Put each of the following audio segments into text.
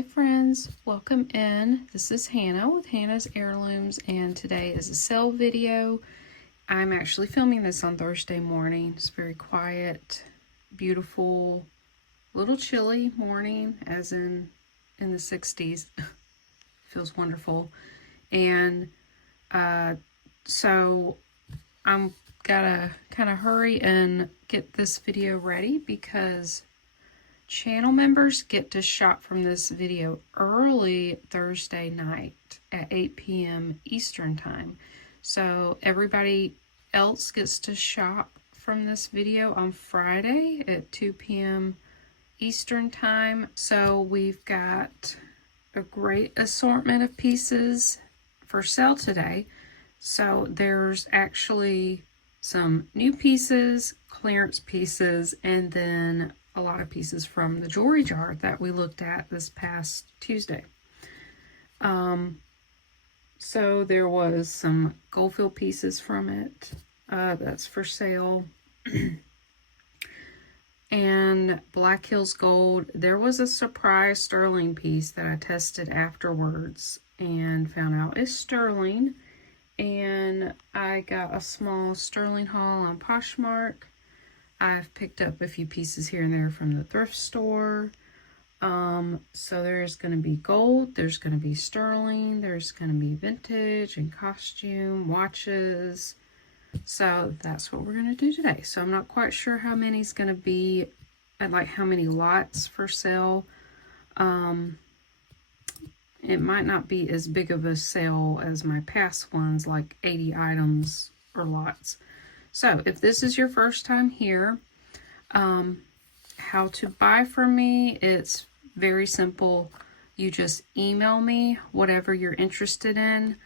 Hi friends, welcome in. This is Hannah with Hannah's Heirlooms, and today is a sale video. I'm actually filming this on Thursday morning. It's very quiet, beautiful, little chilly morning, as in the 60s. Feels wonderful. And so I'm gotta kind of hurry and get this video ready because channel members get to shop from this video early Thursday night at 8 p.m. Eastern time. So everybody else gets to shop from this video on Friday at 2 p.m. Eastern time. So we've got a great assortment of pieces for sale today. So there's actually some new pieces, clearance pieces, and then a lot of pieces from the jewelry jar that we looked at this past Tuesday. So there was some Goldfield pieces from it that's for sale. And Black Hills Gold, there was a surprise sterling piece that I tested afterwards and found out is sterling. And I got a small sterling haul on Poshmark. I've picked up a few pieces here and there from the thrift store. So there's going to be gold, there's going to be sterling, there's going to be vintage and costume, watches. So that's what we're going to do today. So I'm not quite sure how many is going to be, like how many lots for sale. It might not be as big of a sale as my past ones, like 80 items or lots. So if this is your first time here, how to buy from me, it's very simple. You just email me whatever you're interested in.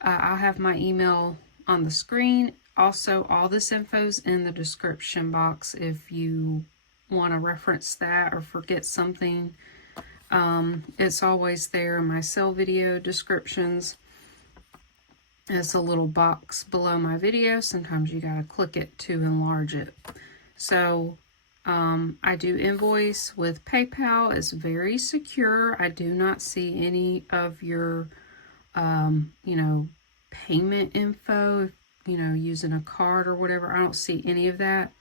I'll have my email on the screen. Also, all this info's in the description box if you want to reference that or forget something. It's always there in my sale video descriptions. It's a little box below my video. Sometimes you gotta click it to enlarge it. So I do invoice with PayPal. It's very secure. I do not see any of your payment info, using a card or whatever. I don't see any of that.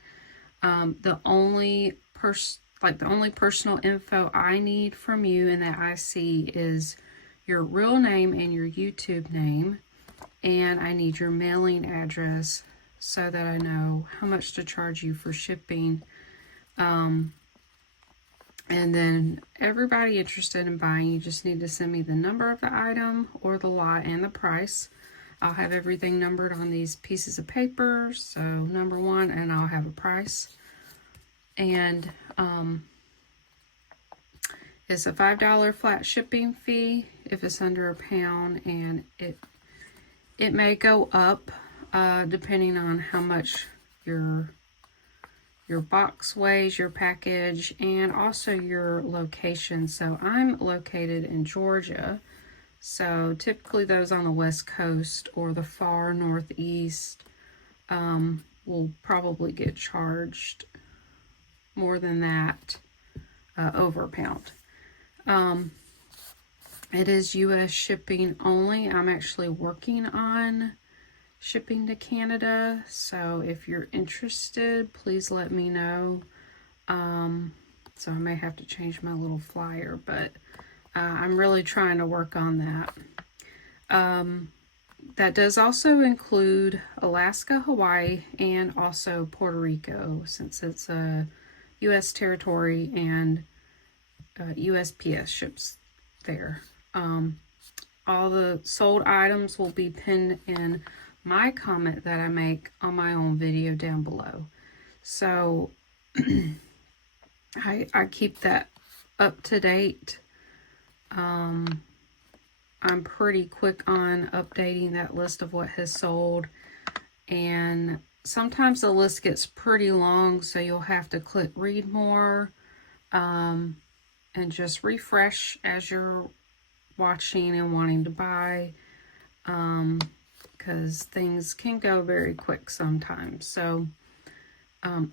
The only personal info I need from you and that I see is your real name and your YouTube name. And I need your mailing address so that I know how much to charge you for shipping. And then everybody interested in buying, you just need to send me the number of the item or the lot and the price. I'll have everything numbered on these pieces of paper. So number one, and I'll have a price. And it's a $5 flat shipping fee if it's under a pound, and it may go up depending on how much your box weighs, your package, and also your location. So I'm located in Georgia. So typically those on the West Coast or the far Northeast will probably get charged more than that over a pound. It is U.S. shipping only. I'm actually working on shipping to Canada, so if you're interested, please let me know. So I may have to change my little flyer, but I'm really trying to work on that. That does also include Alaska, Hawaii, and also Puerto Rico, since it's a U.S. territory and USPS ships there. All the sold items will be pinned in my comment that I make on my own video down below. So I keep that up to date. I'm pretty quick on updating that list of what has sold, and sometimes the list gets pretty long, so you'll have to click read more and just refresh as you're watching and wanting to buy, because things can go very quick sometimes. So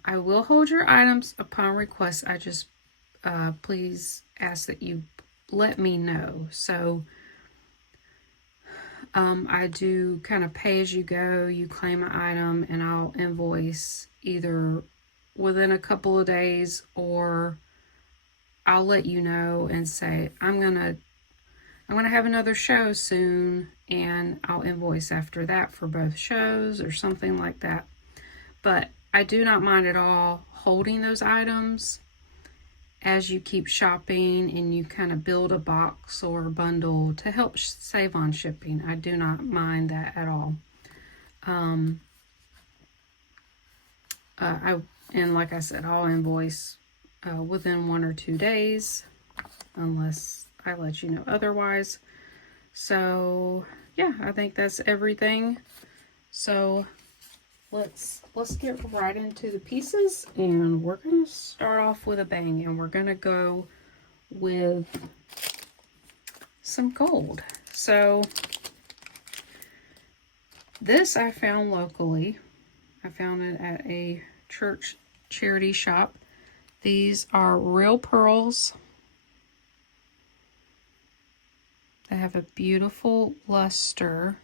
I will hold your items upon request. I just please ask that you let me know. So I do kind of pay as you go. You claim an item and I'll invoice either within a couple of days, or I'll let you know and say, I'm gonna have another show soon, and I'll invoice after that for both shows or something like that. But I do not mind at all holding those items as you keep shopping and you kind of build a box or a bundle to help save on shipping. I do not mind that at all. And like I said, I'll invoice within 1 or 2 days, unless I let you know otherwise. So yeah, I think that's everything. So let's get right into the pieces, and we're gonna start off with a bang, and we're gonna go with some gold. So this I found locally. I found it at a church charity shop. These are real pearls. They have a beautiful luster.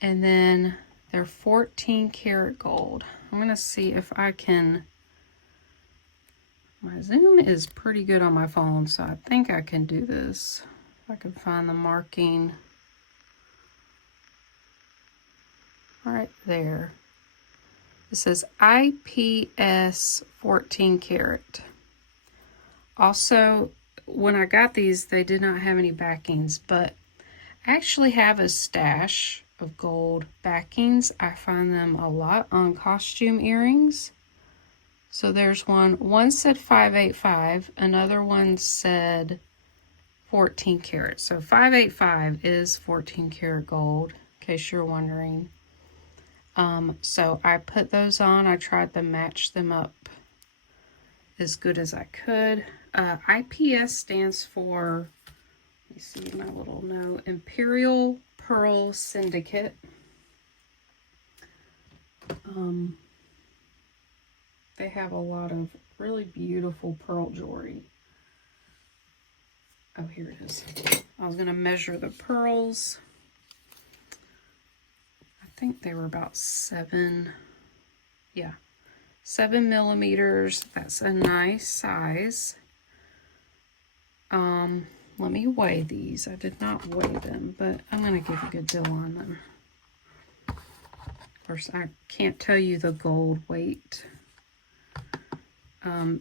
And then they're 14 karat gold. I'm going to see if I can... My zoom is pretty good on my phone, so I think I can do this. If I can find the marking. Right there. It says IPS 14 karat. Also, when I got these, they did not have any backings, but I actually have a stash of gold backings. I find them a lot on costume earrings. So there's one said 585, another one said 14 karat. So 585 is 14 karat gold, in case you're wondering. So I put those on. I tried to match them up as good as I could. IPS stands for, let me see my little note, Imperial Pearl Syndicate. They have a lot of really beautiful pearl jewelry. Oh, here it is. I was going to measure the pearls. I think they were about 7 millimeters. That's a nice size. Let me weigh these. I did not weigh them, but I'm going to give a good deal on them. Of course, I can't tell you the gold weight.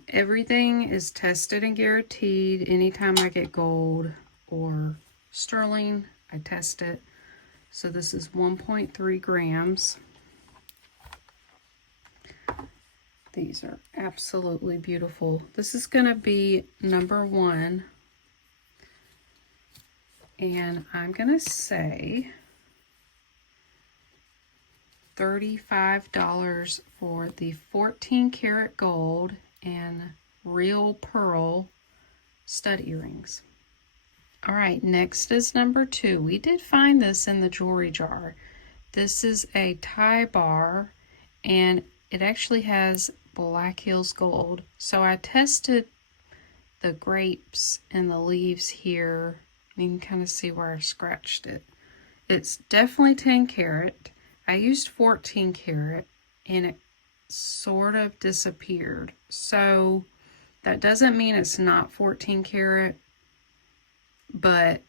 Everything is tested and guaranteed. Anytime I get gold or sterling, I test it. So this is 1.3 grams. These are absolutely beautiful. This is going to be number 1. And I'm going to say $35 for the 14 karat gold and real pearl stud earrings. All right, next is number 2. We did find this in the jewelry jar. This is a tie bar, and it actually has Black Hills gold. So I tested the grapes and the leaves here. You can kind of see where I scratched it. It's definitely 10 karat. I used 14 karat, and it sort of disappeared. So that doesn't mean it's not 14 karat, but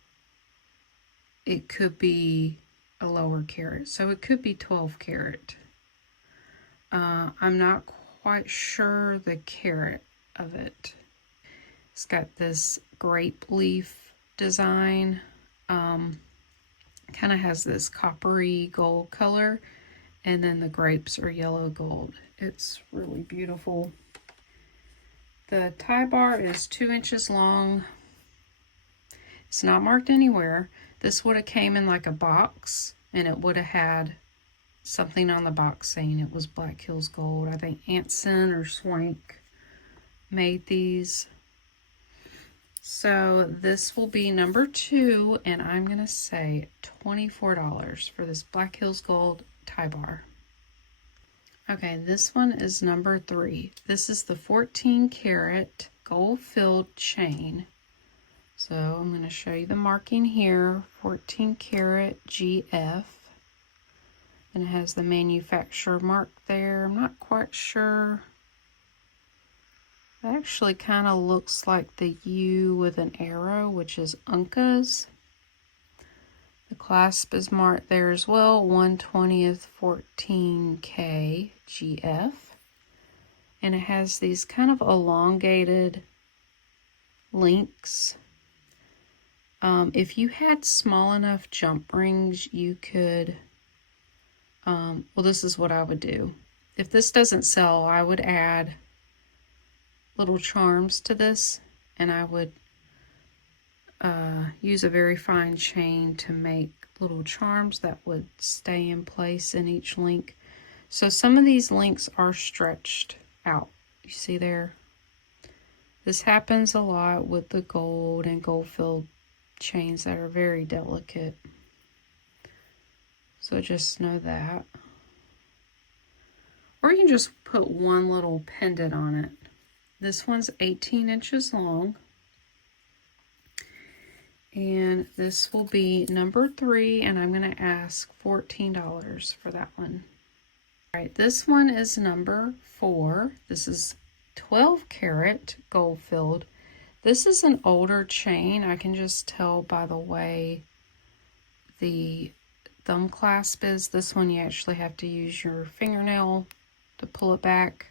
it could be a lower carat. So it could be 12 karat. I'm not quite sure the carat of it. It's got this grape leaf design. Kind of has this coppery gold color, and then the grapes are yellow gold. It's really beautiful. The tie bar is 2 inches long. It's not marked anywhere. This would have came in like a box, and it would have had something on the box saying it was Black Hills gold. I think Anson or Swank made these. So this will be number 2, and I'm going to say $24 for this Black Hills gold tie bar. Okay, this one is number 3. This is the 14 karat gold filled chain. So I'm going to show you the marking here, 14 karat GF. And it has the manufacturer mark there. I'm not quite sure. It actually kind of looks like the U with an arrow, which is Uncas. The clasp is marked there as well, 1/20th 14K GF. And it has these kind of elongated links. If you had small enough jump rings, you could, well, this is what I would do. If this doesn't sell, I would add little charms to this, and I would use a very fine chain to make little charms that would stay in place in each link. So some of these links are stretched out. You see there? This happens a lot with the gold and gold-filled chains that are very delicate. So just know that. Or you can just put one little pendant on it. This one's 18 inches long. And this will be number 3, and I'm going to ask $14 for that one. All right, this one is number 4. This is 12 karat gold filled. This is an older chain. I can just tell by the way the thumb clasp is. This one you actually have to use your fingernail to pull it back.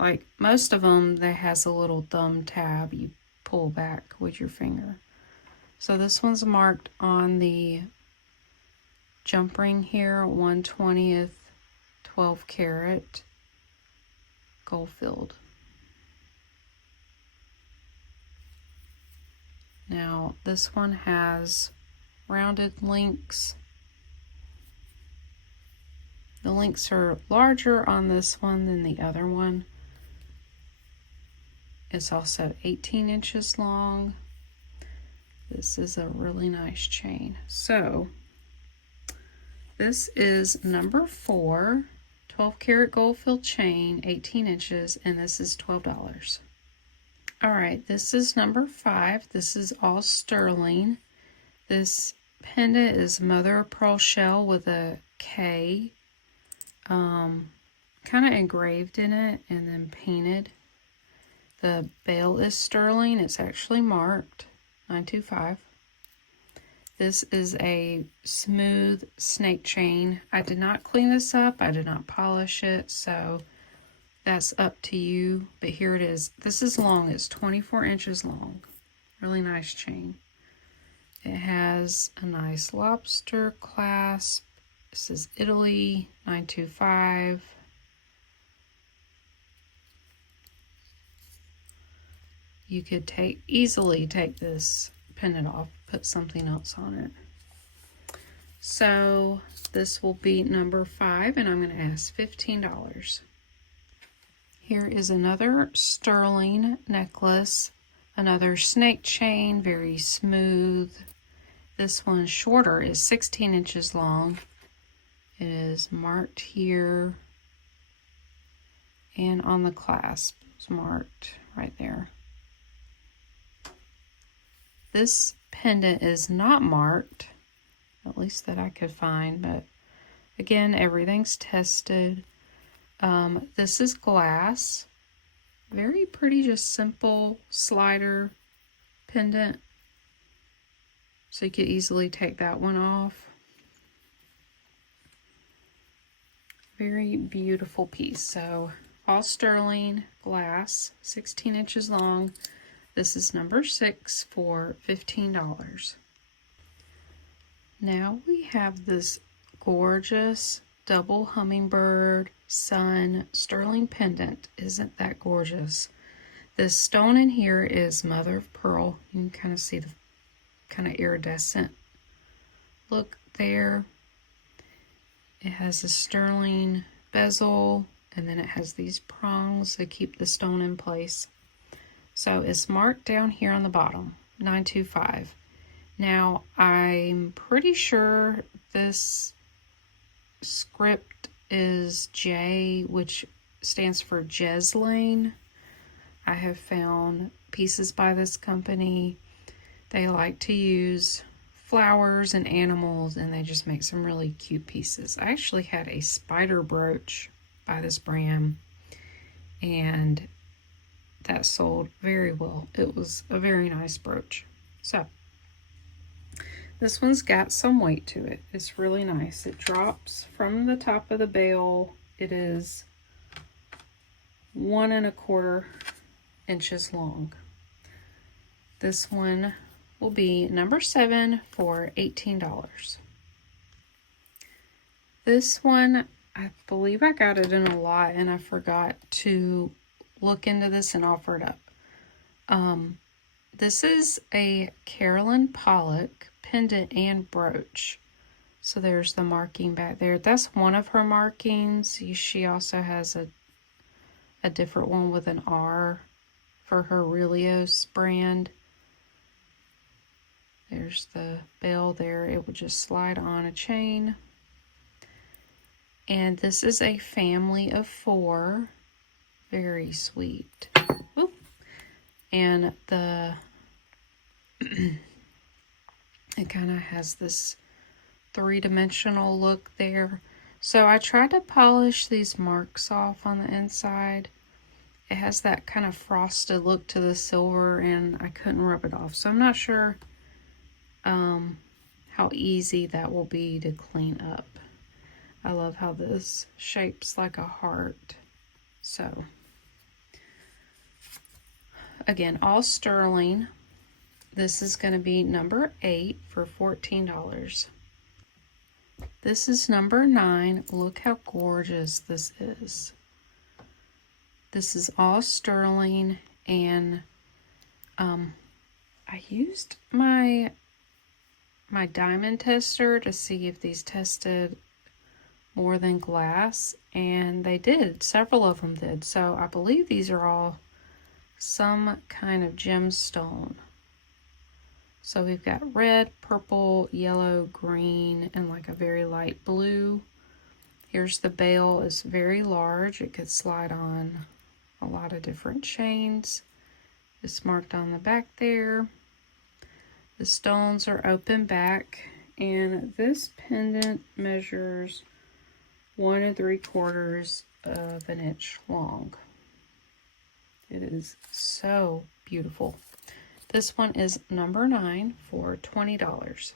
Like most of them, that has a little thumb tab you pull back with your finger. So this one's marked on the jump ring here, 1/20th 12 karat gold filled. Now this one has rounded links. The links are larger on this one than the other one. It's also 18 inches long. This is a really nice chain. So this is number 4, 12 karat gold filled chain, 18 inches, and this is $12. All right, this is number 5. This is all sterling. This pendant is mother of pearl shell with a K kind of engraved in it and then painted. The bail is sterling. It's actually marked 925. This is a smooth snake chain. I did not clean this up. I did not polish it, so that's up to you. But here it is. This is long. It's 24 inches long. Really nice chain. It has a nice lobster clasp. This is Italy, 925. You could easily take this pendant off, put something else on it. So this will be number 5, and I'm going to ask $15. Here is another sterling necklace, another snake chain, very smooth. This one's shorter, is 16 inches long. It is marked here, and on the clasp it's marked right there. This pendant is not marked, at least that I could find, but again, everything's tested. This is glass. Very pretty, just simple slider pendant. So you could easily take that one off. Very beautiful piece. So all sterling glass, 16 inches long. This is number 6 for $15. Now we have this gorgeous double hummingbird sun sterling pendant. Isn't that gorgeous? This stone in here is mother of pearl. You can kind of see the kind of iridescent look there. It has a sterling bezel, and then it has these prongs that keep the stone in place. So it's marked down here on the bottom, 925. Now, I'm pretty sure this script is J, which stands for Jeslane. I have found pieces by this company They like to use flowers and animals, and they just make some really cute pieces. I actually had a spider brooch by this brand, and that sold very well. It was a very nice brooch. So this one's got some weight to it. It's really nice. It drops from the top of the bale. It is 1¼ inches long. This one will be number 7 for $18. This one, I believe I got it in a lot and I forgot to look into this and offer it up. This is a Carolyn Pollock pendant and brooch. So there's the marking back there. That's one of her markings. She also has a different one with an R for her Relios brand. There's the bell there. It would just slide on a chain. And this is a family of 4. Very sweet. Ooh. And the it kind of has this 3-dimensional look there. So I tried to polish these marks off on the inside. It has that kind of frosted look to the silver, and I couldn't rub it off. So I'm not sure how easy that will be to clean up. I love how this shapes like a heart. So again, all sterling. This is going to be number 8 for $14. This is number 9. Look how gorgeous this is. This is all sterling, and I used my diamond tester to see if these tested more than glass, and they did. Several of them did. So I believe these are all some kind of gemstone. So we've got red, purple, yellow, green, and like a very light blue. Here's the bale. It's very large. It could slide on a lot of different chains. It's marked on the back there. The stones are open back, and this pendant measures 1¾ of an inch long. It is so beautiful. This one is number 9 for $20.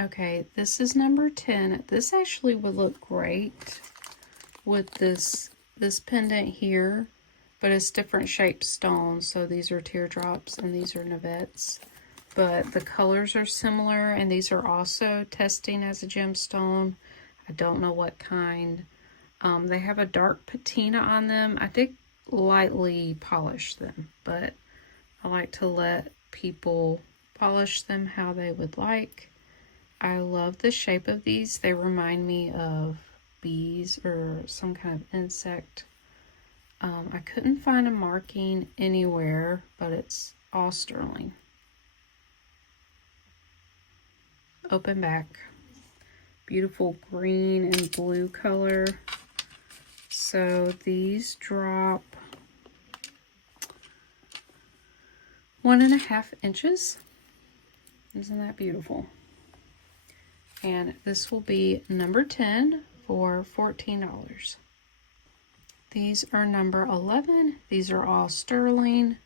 Okay, this is number 10. This actually would look great with this pendant here, but it's different shaped stones. So these are teardrops and these are navets. But the colors are similar, and these are also testing as a gemstone. I don't know what kind. They have a dark patina on them. I did lightly polish them, but I like to let people polish them how they would like. I love the shape of these. They remind me of bees or some kind of insect. I couldn't find a marking anywhere, but it's all sterling. Open back. Beautiful green and blue color. So these drop 1½ inches. Isn't that beautiful? And this will be number 10 for $14. These are number 11. These are all sterling.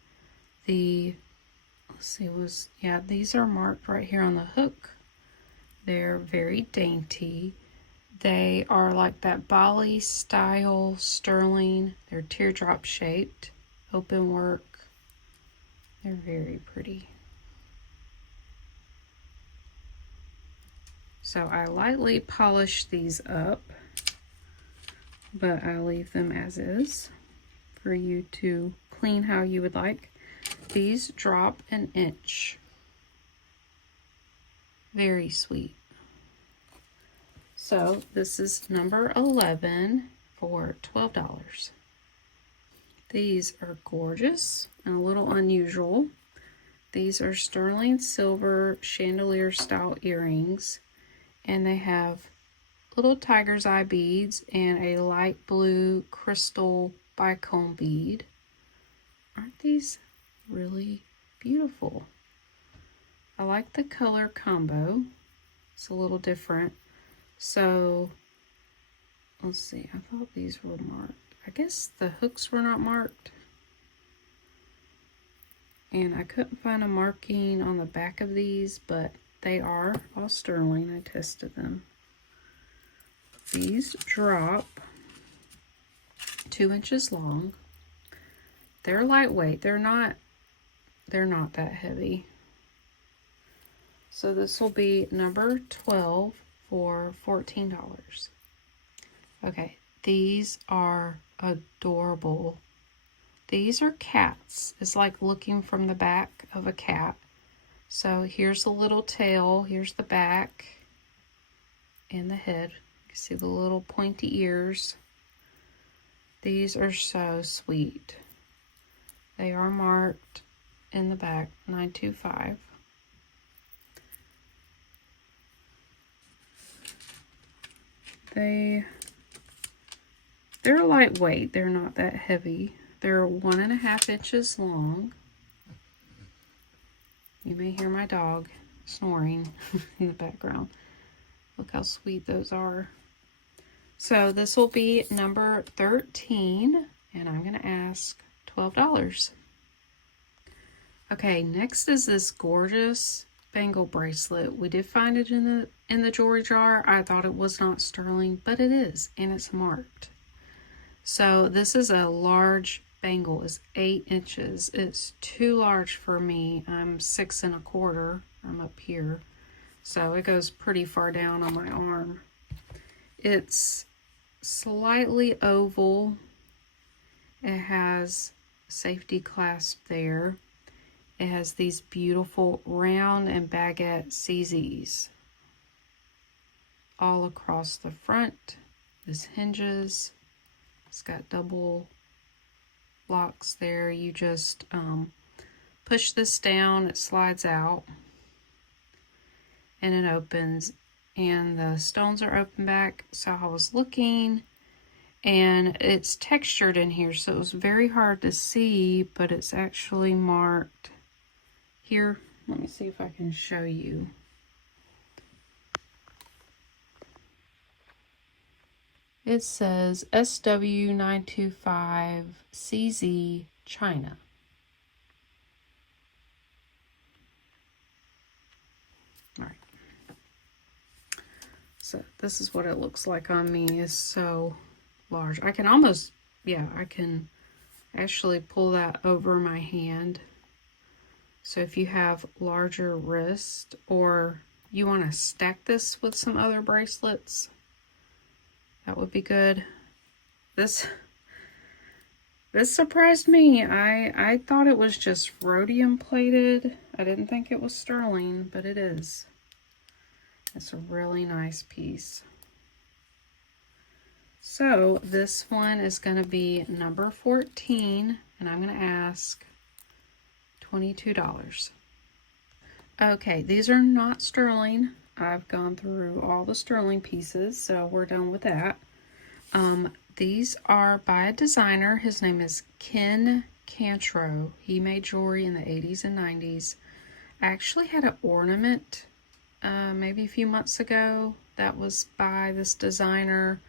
These are marked right here on the hook. They're very dainty. They are like that Bali style sterling. They're teardrop shaped, open work. They're very pretty. So I lightly polish these up, but I'll leave them as is for you to clean how you would like. These drop an inch. Very sweet. So this is number 11 for $12. These are gorgeous and a little unusual. These are sterling silver chandelier style earrings, and they have little tiger's eye beads and a light blue crystal bicone bead. Aren't these really beautiful? like the color combo. It's a little different. So, let's see. I thought these were marked. I guess the hooks were not marked. And I couldn't find a marking on the back of these, but they are all sterling. I tested them. These drop 2 inches long. They're lightweight. They're not that heavy. So this will be number 12 for $14. Okay, these are adorable. These are cats. It's like looking from the back of a cat. So here's the little tail, here's the back and the head. You can see the little pointy ears. These are so sweet. They are marked in the back 925. They're lightweight. They're not that heavy. They're 1.5 inches long. You may hear my dog snoring in the background. Look how sweet those are. So this will be number 13, and I'm going to ask $12. Okay, next is this gorgeous bangle bracelet. We did find it in the jewelry jar. I thought it was not sterling, but it is, and it's marked. So this is a large bangle. It's 8 inches. It's too large for me. I'm 6 1/4. I'm up here, so it goes pretty far down on my arm. It's slightly oval. It has safety clasp there. It has these beautiful round and baguette CZs all across the front. This hinges. It's got double locks there. You just push this down, it slides out, and it opens. And the stones are open back. So I was looking, and it's textured in here, so it was very hard to see, but it's actually marked here. Let me see if I can show you. It says SW925CZ China. All right. So this is what it looks like on me. It's so large. I can almost, yeah, I can actually pull that over my hand. So if you have larger wrist, or you want to stack this with some other bracelets, that would be good. This surprised me. I thought it was just rhodium plated. I didn't think it was sterling, but it is. It's a really nice piece. So this one is going to be number 14, and I'm going to ask $22. Okay, these are not sterling. I've gone through all the sterling pieces, so we're done with that. These are by a designer. His name is Ken Cantro. He made jewelry in the 80s and 90s. I actually had an ornament maybe a few months ago that was by this designer.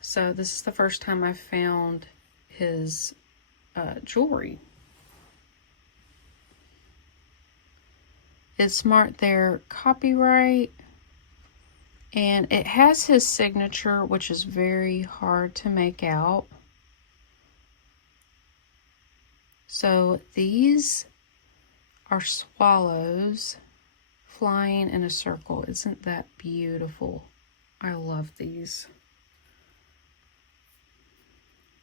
So this is the first time I found his jewelry. It's marked there copyright, and it has his signature, which is very hard to make out. So these are swallows flying in a circle. Isn't that beautiful? I love these.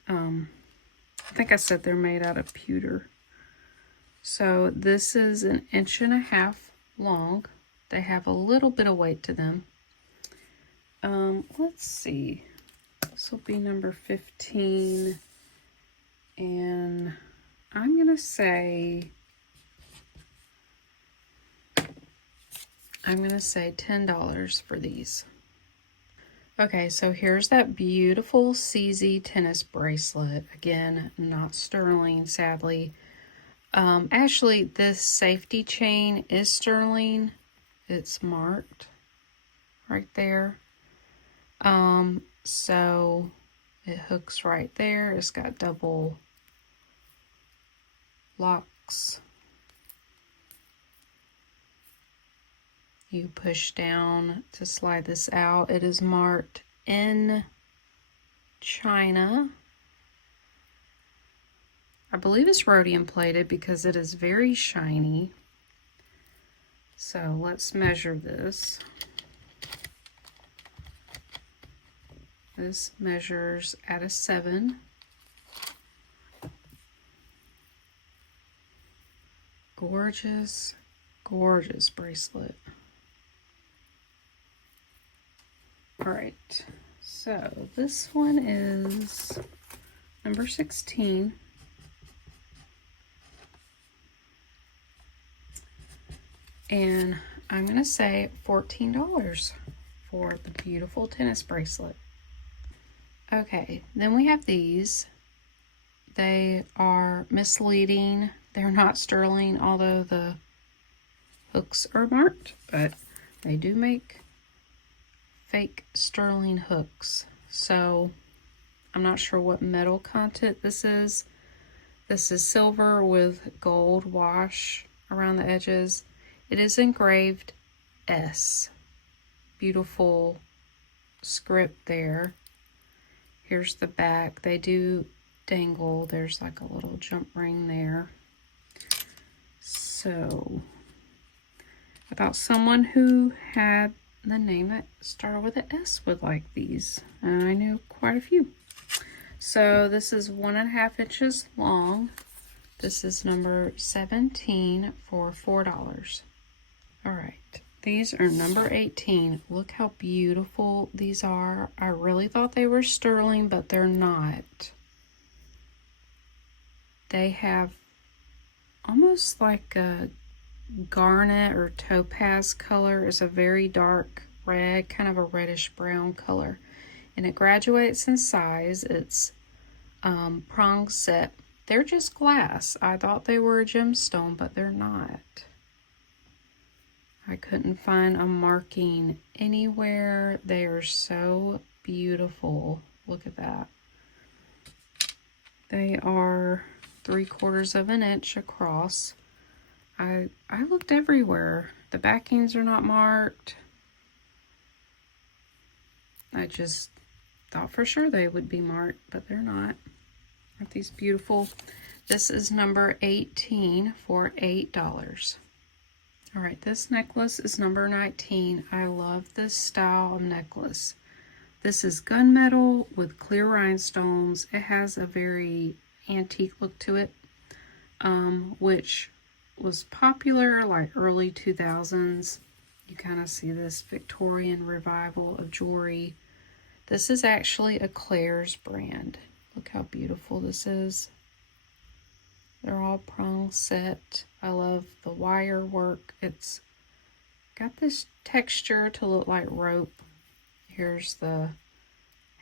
I think I said they're made out of pewter. So this is 1.5 inches long. They have a little bit of weight to them. Let's see. This will be number 15. And I'm going to say $10 for these. Okay, so here's that beautiful CZ tennis bracelet. Again, not sterling, sadly. Actually, this safety chain is sterling. It's marked right there. So it hooks right there. It's got double locks. You push down to slide this out. It is marked in China. I believe it's rhodium plated because it is very shiny. So let's measure this. This measures at a 7. Gorgeous, gorgeous bracelet. All right, so this one is number 16. And I'm gonna say $14 for the beautiful tennis bracelet. Okay, then we have these. They are misleading. They're not sterling, although the hooks are marked, but they do make fake sterling hooks. So I'm not sure what metal content this is. This is silver with gold wash around the edges. It is engraved S. Beautiful script there. Here's the back. They do dangle. There's like a little jump ring there. So I thought someone who had the name that started with an S would like these. And I knew quite a few. So this is 1.5 inches long. This is number 17 for $4. All right. These are number 18. Look how beautiful these are. I really thought they were sterling, but they're not. They have almost like a garnet or topaz color. It's a very dark red, kind of a reddish brown color. And it graduates in size. It's prong set. They're just glass. I thought they were a gemstone, but they're not. I couldn't find a marking anywhere. They are so beautiful. Look at that. They are 3/4 of an inch across. I looked everywhere. The backings are not marked. I just thought for sure they would be marked, but they're not. Aren't these beautiful? This is number 18 for $8. All right, this necklace is number 19. I love this style of necklace. This is gunmetal with clear rhinestones. It has a very antique look to it, which was popular like early 2000s. You kind of see this Victorian revival of jewelry. This is actually a Claire's brand. Look how beautiful this is. They're all prong set. I love the wire work. It's got this texture to look like rope. Here's the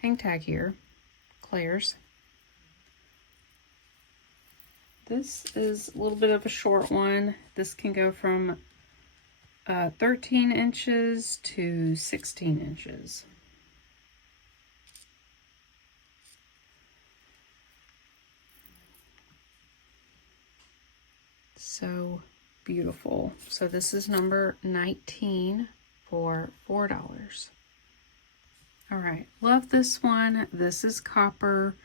hang tag here, Claire's. This is a little bit of a short one. This can go from 13 inches to 16 inches. So beautiful. So this is number 19 for $4. All right, love this one. This is copper.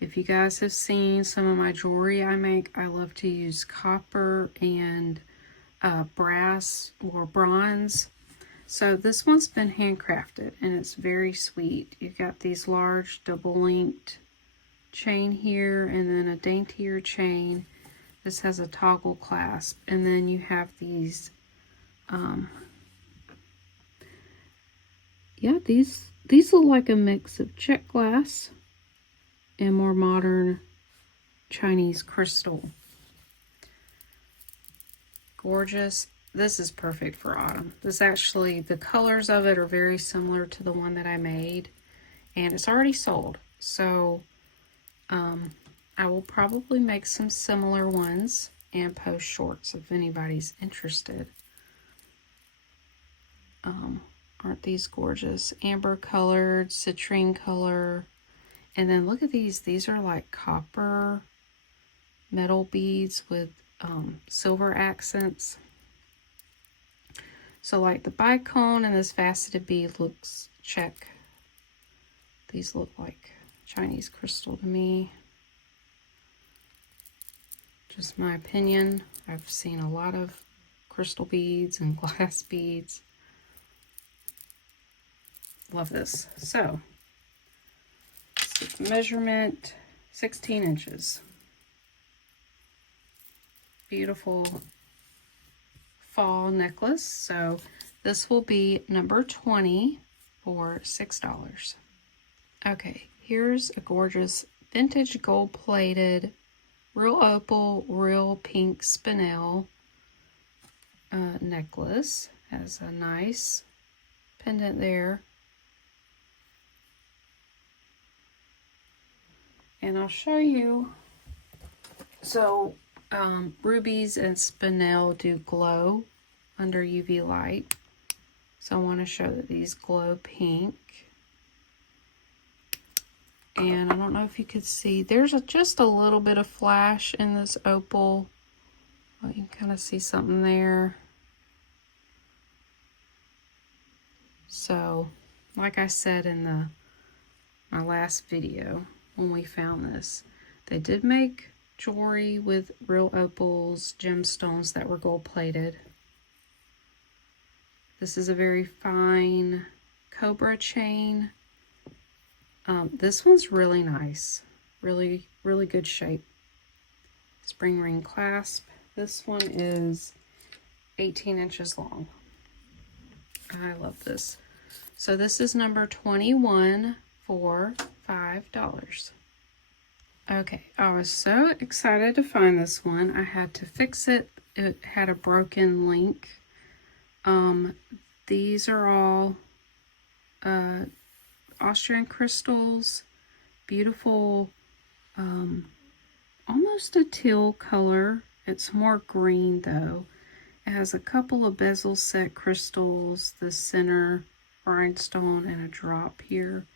If you guys have seen some of my jewelry I make, I love to use copper and brass or bronze. So this one's been handcrafted and it's very sweet. You've got these large double linked chain here and then a daintier chain. This has a toggle clasp, and then you have these, yeah, these look like a mix of check glass and more modern Chinese crystal. Gorgeous. This is perfect for autumn. This actually, the colors of it are very similar to the one that I made, and it's already sold. So, I will probably make some similar ones and post shorts if anybody's interested. Aren't these gorgeous? Amber colored, citrine color. And then look at these. These are like copper metal beads with silver accents. So like the bicone and this faceted bead looks check. These look like Chinese crystal to me. Just my opinion. I've seen a lot of crystal beads and glass beads. Love this. So, measurement 16 inches. Beautiful fall necklace. So this will be number 20 for $6. Okay, here's a gorgeous vintage gold plated real opal, real pink spinel necklace. Has a nice pendant there. And I'll show you. So rubies and spinel do glow under UV light. So I want to show that these glow pink. And I don't know if you could see, there's just a little bit of flash in this opal. Oh, you can kind of see something there. So, like I said in my last video when we found this, they did make jewelry with real opals, gemstones that were gold plated. This is a very fine cobra chain. This one's really nice. Really, really good shape. Spring ring clasp. This one is 18 inches long. I love this. So this is number 21 for $5. Okay, I was so excited to find this one. I had to fix it. It had a broken link. These are all Austrian crystals. Beautiful, almost a teal color. It's more green though. It has a couple of bezel set crystals, the center rhinestone, and a drop here.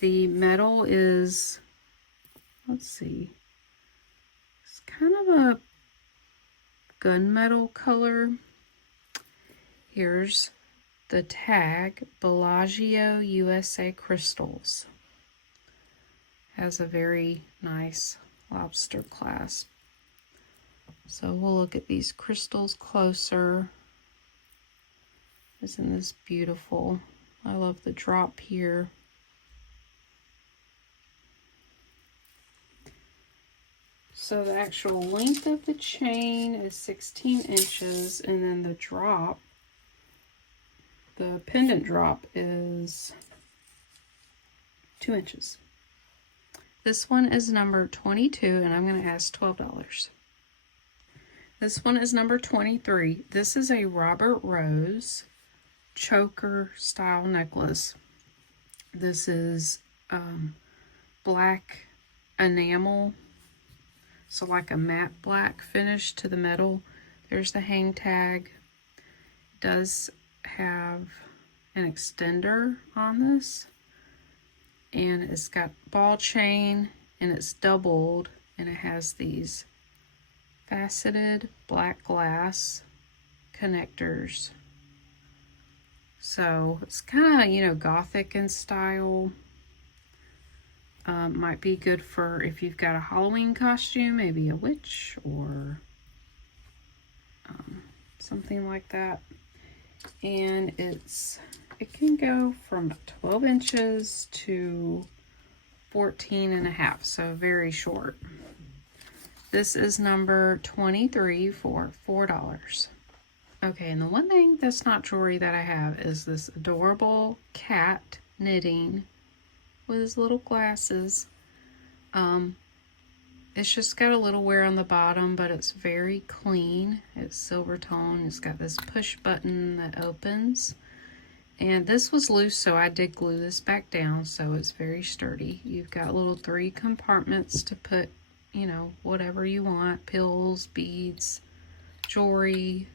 The metal is, let's see, it's kind of a gunmetal color. Here's the tag, Bellagio USA Crystals. Has a very nice lobster clasp. So we'll look at these crystals closer. Isn't this beautiful? I love the drop here. So the actual length of the chain is 16 inches, and then the drop, the pendant drop, is 2 inches. This one is number 22, and I'm going to ask $12. This one is number 23. This is a Robert Rose choker style necklace. This is black enamel, so like a matte black finish to the metal. There's the hang tag. It does have an extender on this, and it's got ball chain, and it's doubled, and it has these faceted black glass connectors. So it's kind of, you know, gothic in style. Might be good for if you've got a Halloween costume, maybe a witch or something like that. And it can go from 12 inches to 14.5, so very short. This is number 23 for $4. Okay, and the one thing that's not jewelry that I have is this adorable cat knitting with his little glasses. It's just got a little wear on the bottom, but it's very clean. It's silver tone. It's got this push button that opens. And this was loose, so I did glue this back down, so it's very sturdy. You've got little 3 compartments to put you know, whatever you want, pills, beads, jewelry,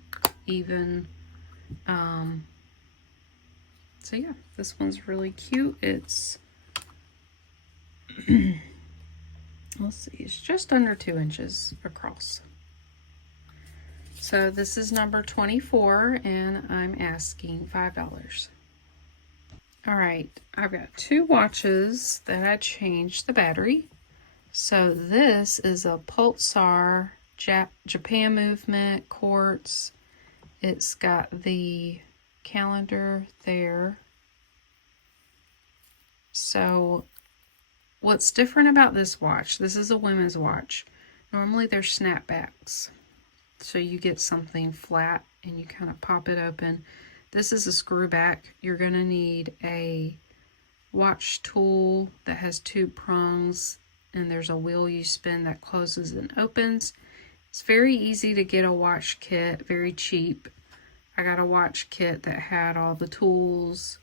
even. So yeah, this one's really cute. It's, let's see, it's just under 2 inches across. So this is number 24, and I'm asking $5. All right, I've got 2 watches that I changed the battery. So this is a Pulsar Japan Movement quartz. It's got the calendar there. So what's different about this watch, this is a women's watch. Normally they're snapbacks. So you get something flat and you kind of pop it open. This is a screw back. You're going to need a watch tool that has 2 prongs, and there's a wheel you spin that closes and opens. It's very easy to get a watch kit, very cheap. I got a watch kit that had all the tools,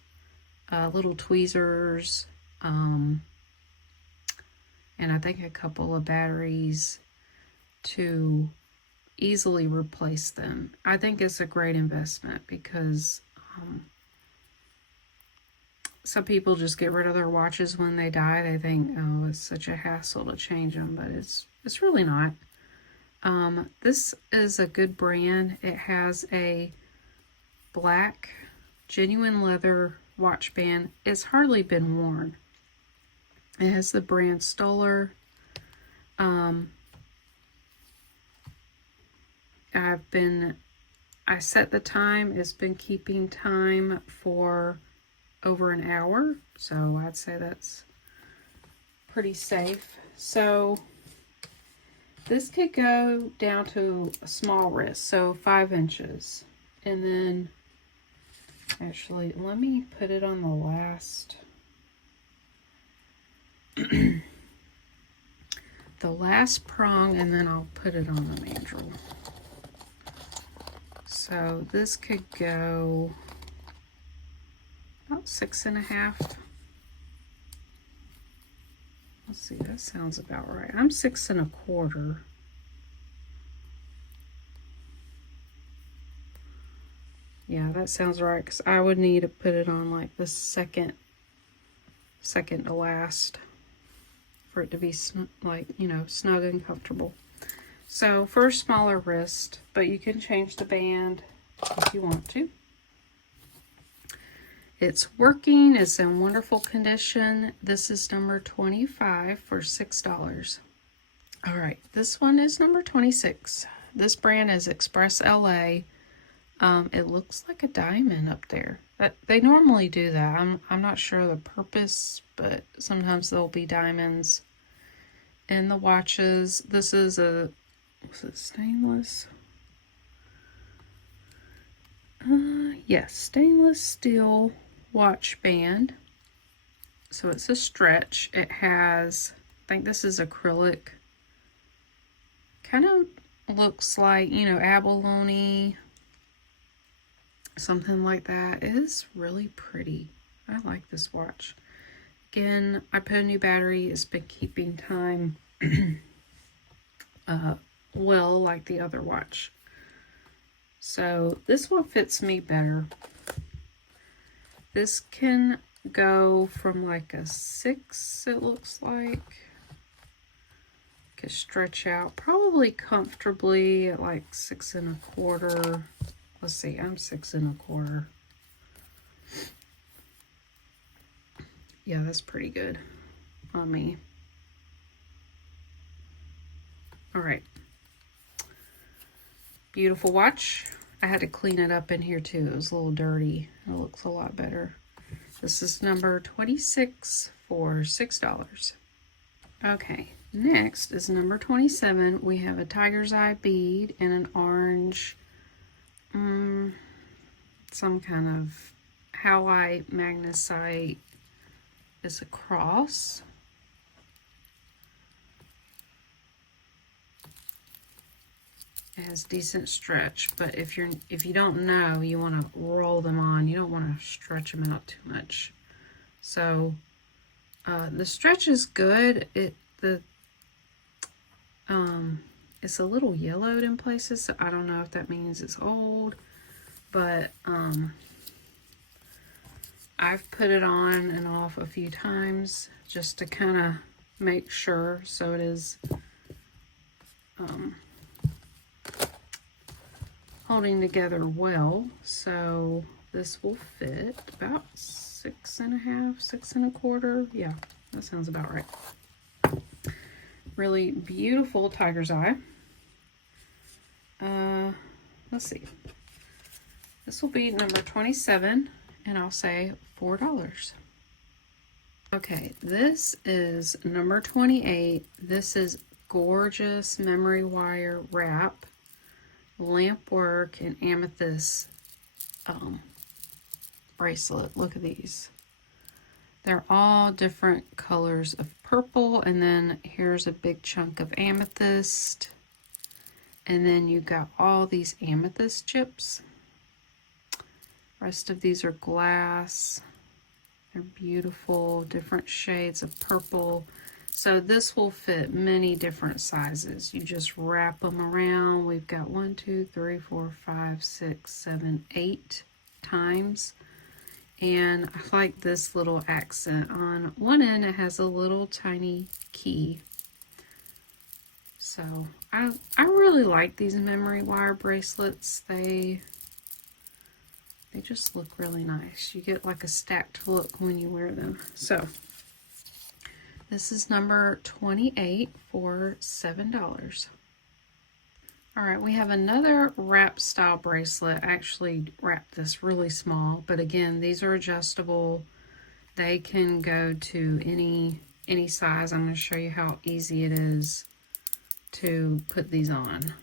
little tweezers, and I think a couple of batteries to easily replace them. I think it's a great investment because some people just get rid of their watches when they die. They think, oh, it's such a hassle to change them, but it's really not. This is a good brand. It has a black genuine leather watch band. It's hardly been worn. It has the brand Stoller. I set the time. It's been keeping time for over an hour, so I'd say that's pretty safe. So this could go down to a small wrist, so 5 inches. And then, actually, let me put it on the last, the last prong, and then I'll put it on the mandrel. So this could go about 6.5. Let's see, that sounds about right. I'm 6 1/4. Yeah, that sounds right, because I would need to put it on like the second to last for it to be like, you know, snug and comfortable. So for a smaller wrist, but you can change the band if you want to. It's working. It's in wonderful condition. This is number 25 for $6. All right, this one is number 26. This brand is Express LA. It looks like a diamond up there. They normally do that. I'm not sure the purpose, but sometimes there'll be diamonds in the watches. This is a, was it stainless? Yes, stainless steel watch band. So it's a stretch. It has, I think this is acrylic. Kind of looks like, you know, abalone, something like that. It is really pretty. I like this watch. Again, I put a new battery. It's been keeping time well, like the other watch. So this one fits me better. This can go from like a 6, it looks like. Could stretch out probably comfortably at like 6 1/4. Let's see, I'm 6 1/4. Yeah, that's pretty good on me. All right. Beautiful watch. I had to clean it up in here too. It was a little dirty. It looks a lot better. This is number 26 for $6. Okay, next is number 27. We have a tiger's eye bead and an orange, some kind of howite magnesite. Is a cross. It has decent stretch, but if you don't know, you want to roll them on. You don't want to stretch them out too much. So the stretch is good. It's a little yellowed in places, so I don't know if that means it's old, but I've put it on and off a few times just to kind of make sure, so it is holding together well. So this will fit about 6.5, 6.25. Yeah, that sounds about right. Really beautiful tiger's eye. Let's see. This will be number 27, and I'll say $4. Okay, this is number 28. This is gorgeous memory wire wrap, lamp work, and amethyst bracelet. Look at these. They're all different colors of purple, and then here's a big chunk of amethyst. And then you got all these amethyst chips. Rest of these are glass. They're beautiful, different shades of purple. So this will fit many different sizes. You just wrap them around. We've got 1, 2, 3, 4, 5, 6, 7, 8 times. And I like this little accent. On one end, it has a little tiny key. So I really like these memory wire bracelets. They just look really nice. You get like a stacked look when you wear them. So this is number 28 for $7. All right, we have another wrap style bracelet. I actually wrapped this really small, but again, these are adjustable. They can go to any size. I'm going to show you how easy it is to put these on.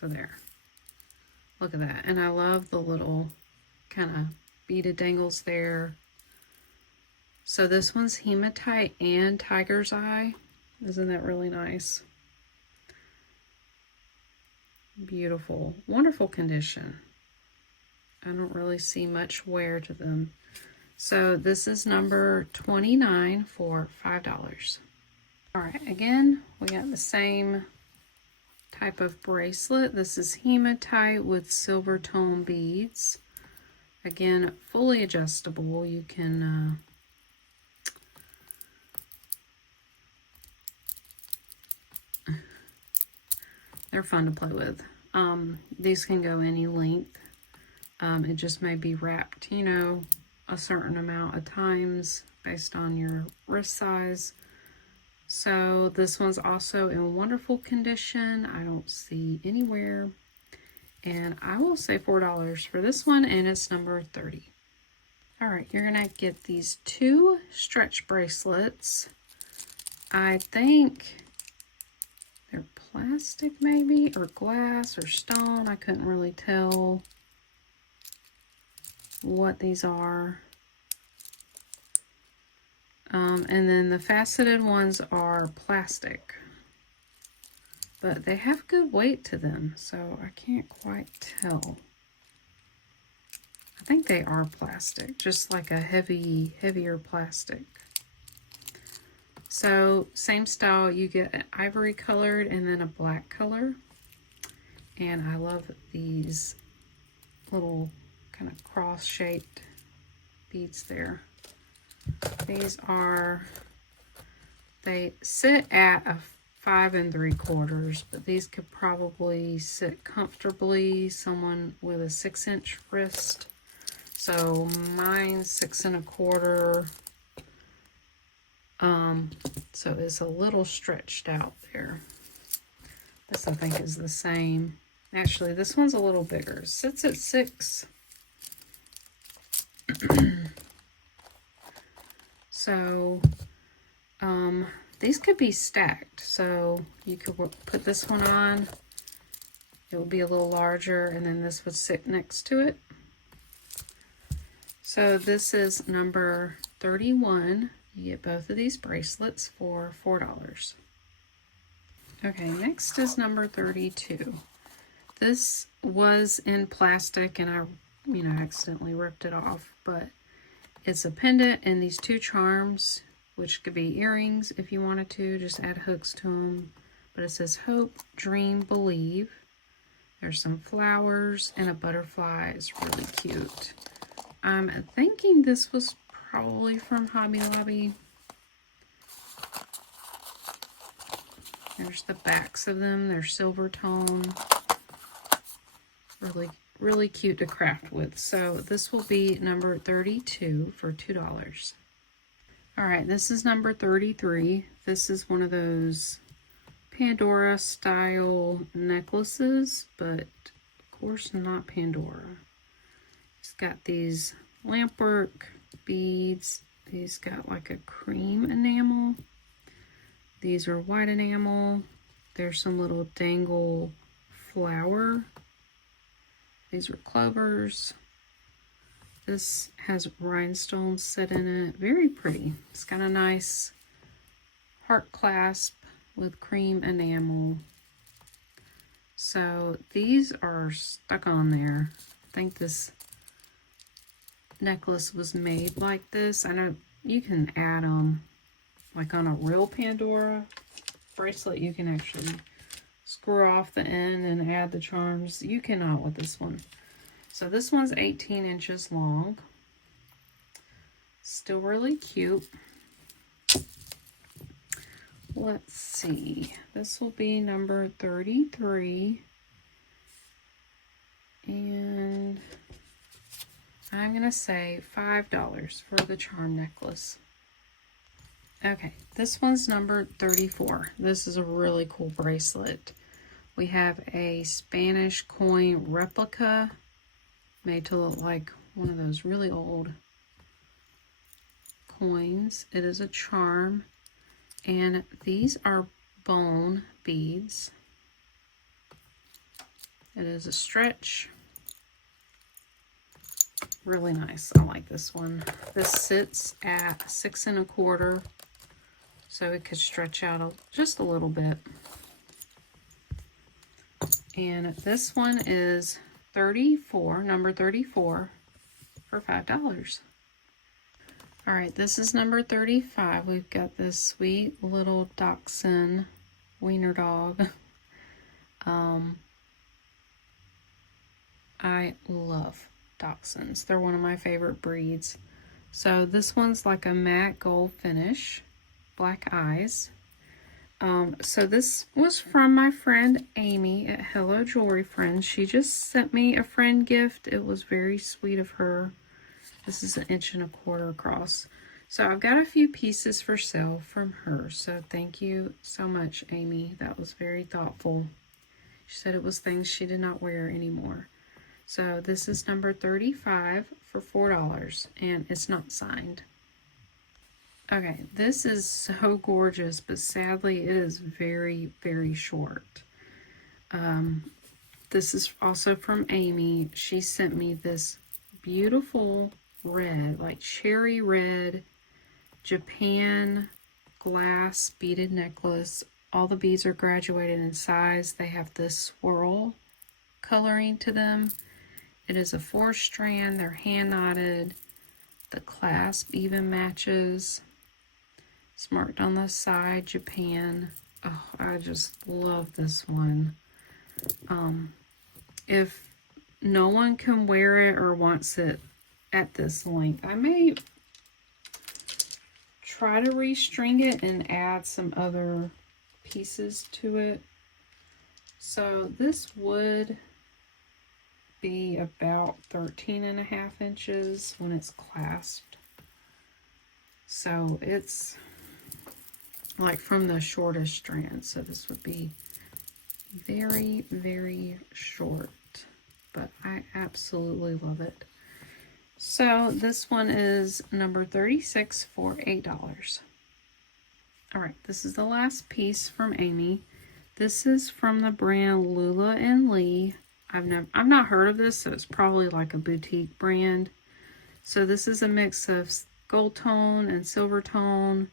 So there. Look at that. And I love the little kind of beaded dangles there. So this one's hematite and tiger's eye. Isn't that really nice? Beautiful. Wonderful condition. I don't really see much wear to them. So this is number 29 for $5. All right, again, we got the same type of bracelet. This is hematite with silver tone beads. Again, fully adjustable. You can they're fun to play with. These can go any length. It just may be wrapped, you know, a certain amount of times based on your wrist size. So this one's also in wonderful condition. I don't see anywhere. And I will say $4 for this one, and it's number 30. All right, you're gonna get these 2 stretch bracelets. I think they're plastic maybe, or glass, or stone. I couldn't really tell what these are. And then the faceted ones are plastic, but they have good weight to them, so I can't quite tell. I think they are plastic, just like a heavier plastic. So same style, you get an ivory colored and then a black color. And I love these little kind of cross-shaped beads there. These are, they sit at a 5 3/4, but these could probably sit comfortably, someone with a 6-inch wrist. So mine's 6 1/4. So it's a little stretched out there. This I think is the same. Actually, this one's a little bigger. It sits at 6. So, these could be stacked. So you could put this one on. It will be a little larger, and then this would sit next to it. So this is number 31. You get both of these bracelets for $4. Okay, next is number 32. This was in plastic, and I, accidentally ripped it off, but it's a pendant and these 2 charms which could be earrings if you wanted to, just add hooks to them. But it says hope, dream, believe. There's some flowers and a butterfly. It's really cute. I'm thinking this was probably from Hobby Lobby. There's the backs of them. They're silver tone. Really cute to craft with. So this will be number 32 for $2. All right, this is number 33. This is one of those Pandora style necklaces, but of course not Pandora. It's got these lampwork beads. These got like a cream enamel. These are white enamel. There's some little dangle flower. These are clovers. This has rhinestones set in it. Very pretty. It's got a nice heart clasp with cream enamel. So these are stuck on there. I think this necklace was made like this. I know you can add them like on a real Pandora bracelet. You can actually screw off the end and add the charms. You cannot with this one. So this one's 18 inches long. Still really cute. Let's see. This will be number 33. And I'm going to say $5 for the charm necklace. Okay, this one's number 34. This is a really cool bracelet. We have a Spanish coin replica made to look like one of those really old coins. It is a charm, and these are bone beads. It is a stretch. Really nice. I like this one. This sits at 6 1/4, so it could stretch out just a little bit. And this one is 34, number 34, for $5. All right, this is number 35. We've got this sweet little dachshund wiener dog. I love dachshunds. They're one of my favorite breeds. So this one's like a matte gold finish, black eyes. So this was from my friend Amy at Hello Jewelry Friends. She just sent me a friend gift. It was very sweet of her. This is 1 1/4 inches across. So I've got a few pieces for sale from her. So thank you so much, Amy. That was very thoughtful. She said it was things she did not wear anymore. So this is number 35 for $4, and it's not signed. Okay, this is so gorgeous, but sadly it is very, very short. This is also from Amy. She sent me this beautiful red, like cherry red, Japan glass beaded necklace. All the beads are graduated in size. They have this swirl coloring to them. It is a 4-strand. They're hand knotted. The clasp even matches. It's marked on the side, Japan. Oh, I just love this one. If no one can wear it or wants it at this length, I may try to restring it and add some other pieces to it. So this would be about 13 1/2 inches when it's clasped. So it's like from the shortest strand. So this would be very, very short, but I absolutely love it. So this one is number 36 for $8. All right, this is the last piece from Amy. This is from the brand Lula and Lee. I've not heard of this, so it's probably like a boutique brand. So this is a mix of gold tone and silver tone.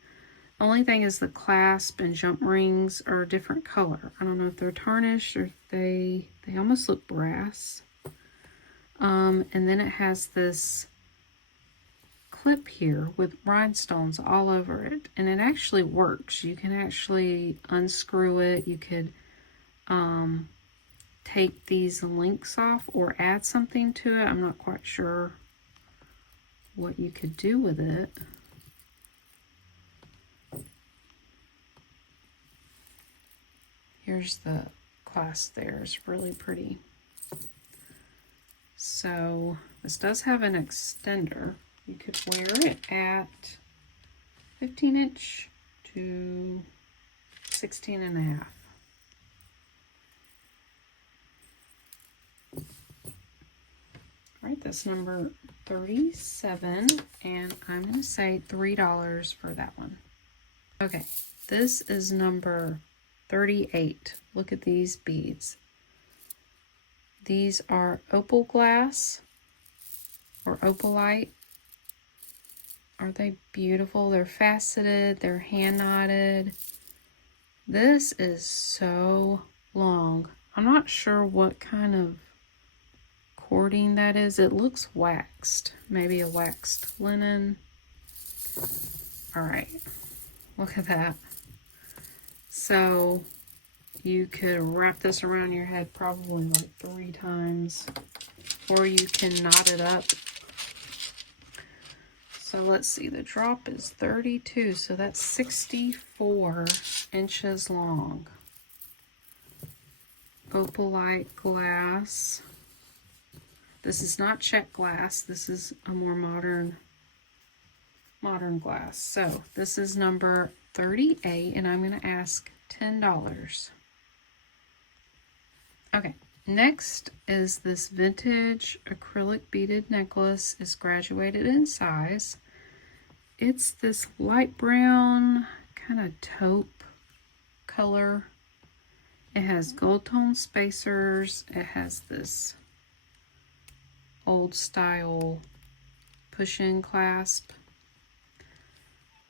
Only thing is the clasp and jump rings are a different color. I don't know if they're tarnished or if they almost look brass. And then it has this clip here with rhinestones all over it, and it actually works. You can actually unscrew it. You could take these links off or add something to it. I'm not quite sure what you could do with it. Here's the clasp there. It's really pretty. So this does have an extender. You could wear it at 15" to 16½. All right, that's number 37, and I'm going to say $3 for that one. Okay, this is number 38. Look at these beads. These are opal glass or opalite. Aren't they beautiful? They're faceted, they're hand knotted. This is so long. I'm not sure what kind of cording that is. It looks waxed, maybe a waxed linen. All right, look at that. So you could wrap this around your head probably like 3 times, or you can knot it up. So let's see, the drop is 32, so that's 64 inches long. Opalite glass. This is not check glass. This is a more modern glass. So this is number 38, and I'm going to ask $10. Okay, next is this vintage acrylic beaded necklace. It's graduated in size. It's this light brown kind of taupe color. It has gold tone spacers. It has this old style push-in clasp.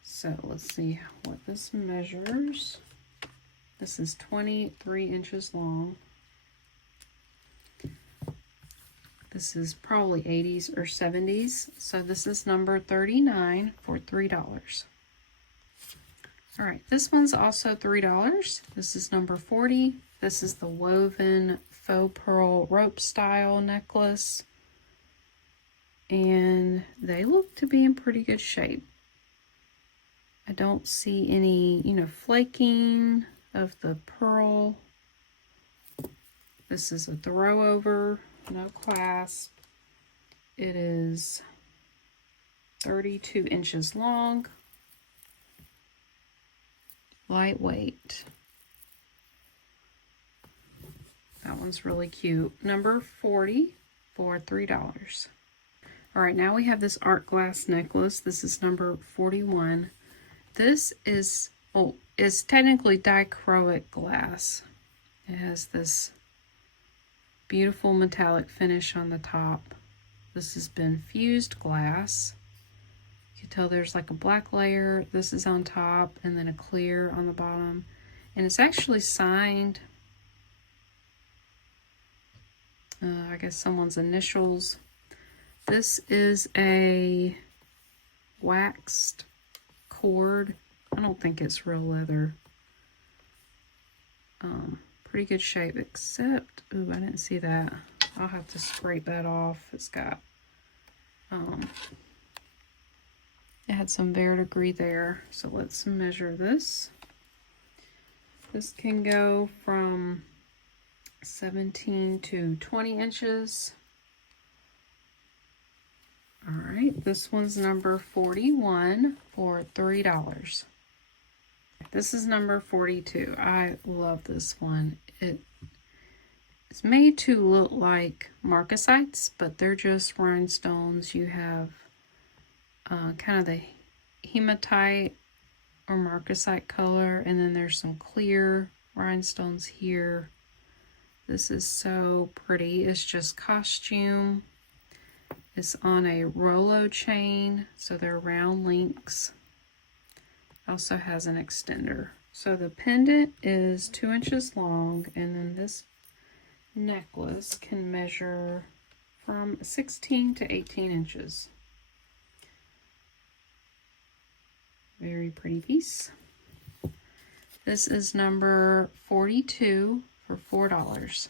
So let's see what this measures. This is 23 inches long. This is probably 80s or 70s. So this is number 39 for $3. All right, this one's also $3. This is number 40. This is the woven faux pearl rope style necklace. And they look to be in pretty good shape. I don't see any, flaking of the pearl. This is a throw over, no clasp. It is 32 inches long. Lightweight. That one's really cute. Number 40 for $3. All right, now we have this art glass necklace. This is number 41. This is technically dichroic glass. It has this beautiful metallic finish on the top. This has been fused glass. You can tell there's like a black layer. This is on top, and then a clear on the bottom. And it's actually signed, I guess someone's initials. This is a waxed cord. I don't think it's real leather. Pretty good shape, except, ooh, I didn't see that. I'll have to scrape that off. It's got, it had some verdigris there. So let's measure this. This can go from 17 to 20 inches. All right, this one's number 41 for $3. This is number 42. I love this one. It's made to look like marcasites, but they're just rhinestones. You have kind of the hematite or marcasite color, and then there's some clear rhinestones here. This is so pretty. It's just costume. It's on a Rolo chain, so they're round links. Also has an extender. So the pendant is 2 inches long, and then this necklace can measure from 16 to 18 inches. Very pretty piece. This is number 42 for $4.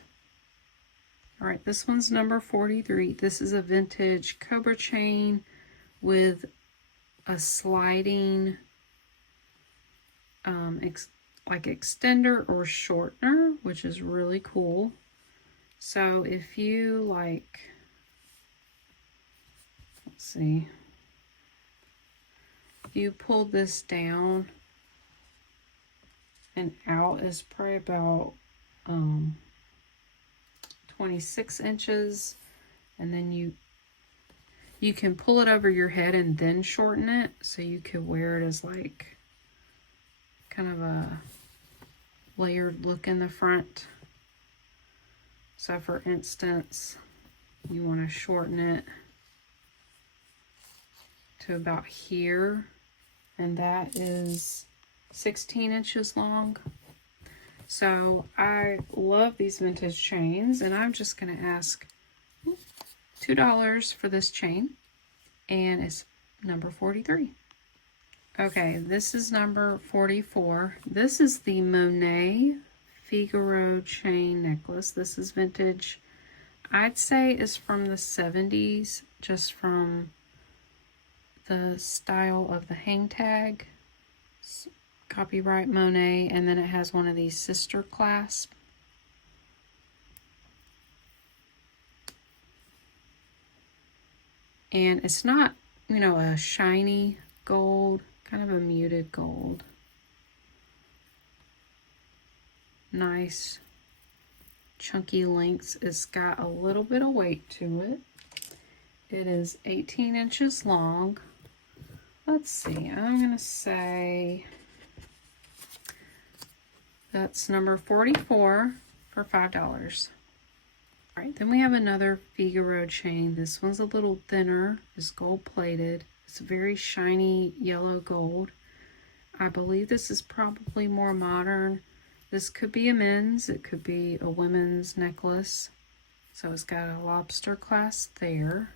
All right, this one's number 43. This is a vintage Cobra chain with a sliding like extender or shortener, which is really cool. So if you like, let's see, if you pull this down and out is probably about 26 inches, and then you can pull it over your head and then shorten it, so you could wear it as like kind of a layered look in the front. So for instance, you want to shorten it to about here, and that is 16 inches long. So I love these vintage chains, and I'm just going to ask $2 for this chain, and it's number 43. Okay, this is number 44. This is the Monet Figaro chain necklace. This is vintage. I'd say it's from the 70s, just from the style of the hang tag. Copyright Monet, and then it has one of these sister clasps. And it's not, you know, a shiny gold, kind of a muted gold. Nice chunky links. It's got a little bit of weight to it. It is 18 inches long. Let's see, I'm gonna say that's number 44 for $5. All right, then we have another Figaro chain. This one's a little thinner. It's gold plated. It's very shiny yellow gold. I believe this is probably more modern. This could be a men's, it could be a women's necklace. So it's got a lobster clasp there.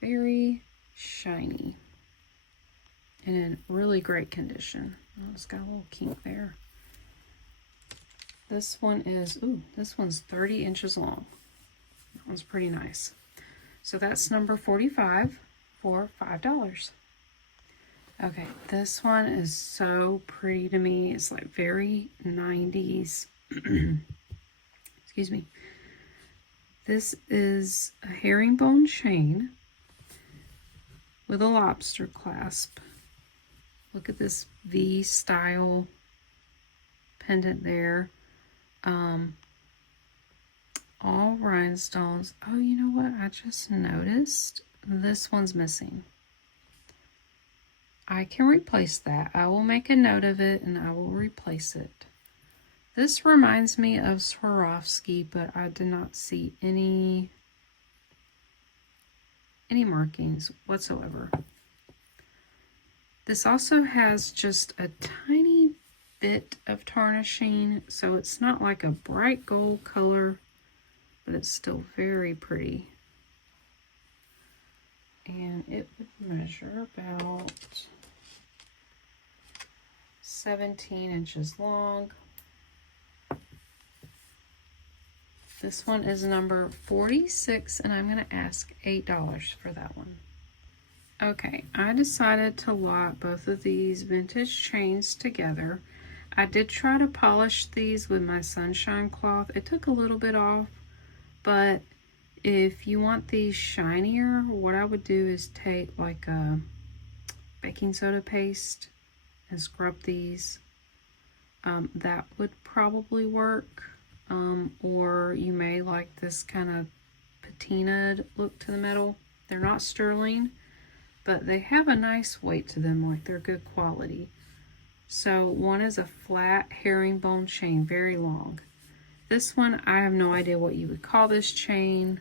Very shiny and in really great condition. Oh, it's got a little kink there. This one is, ooh, this one's 30 inches long. That one's pretty nice. So that's number 45 for $5. Okay, this one is so pretty to me. It's like very 90s. Excuse me. This is a herringbone chain with a lobster clasp. Look at this V style pendant there. All rhinestones. Oh, you know what? I just noticed this one's missing. I can replace that. I will make a note of it and I will replace it. This reminds me of Swarovski, but I did not see any markings whatsoever. This also has just a tiny bit of tarnishing, so it's not like a bright gold color, but it's still very pretty. And it would measure about 17 inches long. This one is number 46, and I'm going to ask $8 for that one. Okay, I decided to lot both of these vintage chains together. I did try to polish these with my sunshine cloth. It took a little bit off, but if you want these shinier, what I would do is take like a baking soda paste and scrub these. That would probably work. Or you may like this kind of patinaed look to the metal. They're not sterling, but they have a nice weight to them, like they're good quality. So one is a flat herringbone chain, very long. This one, I have no idea what you would call this chain.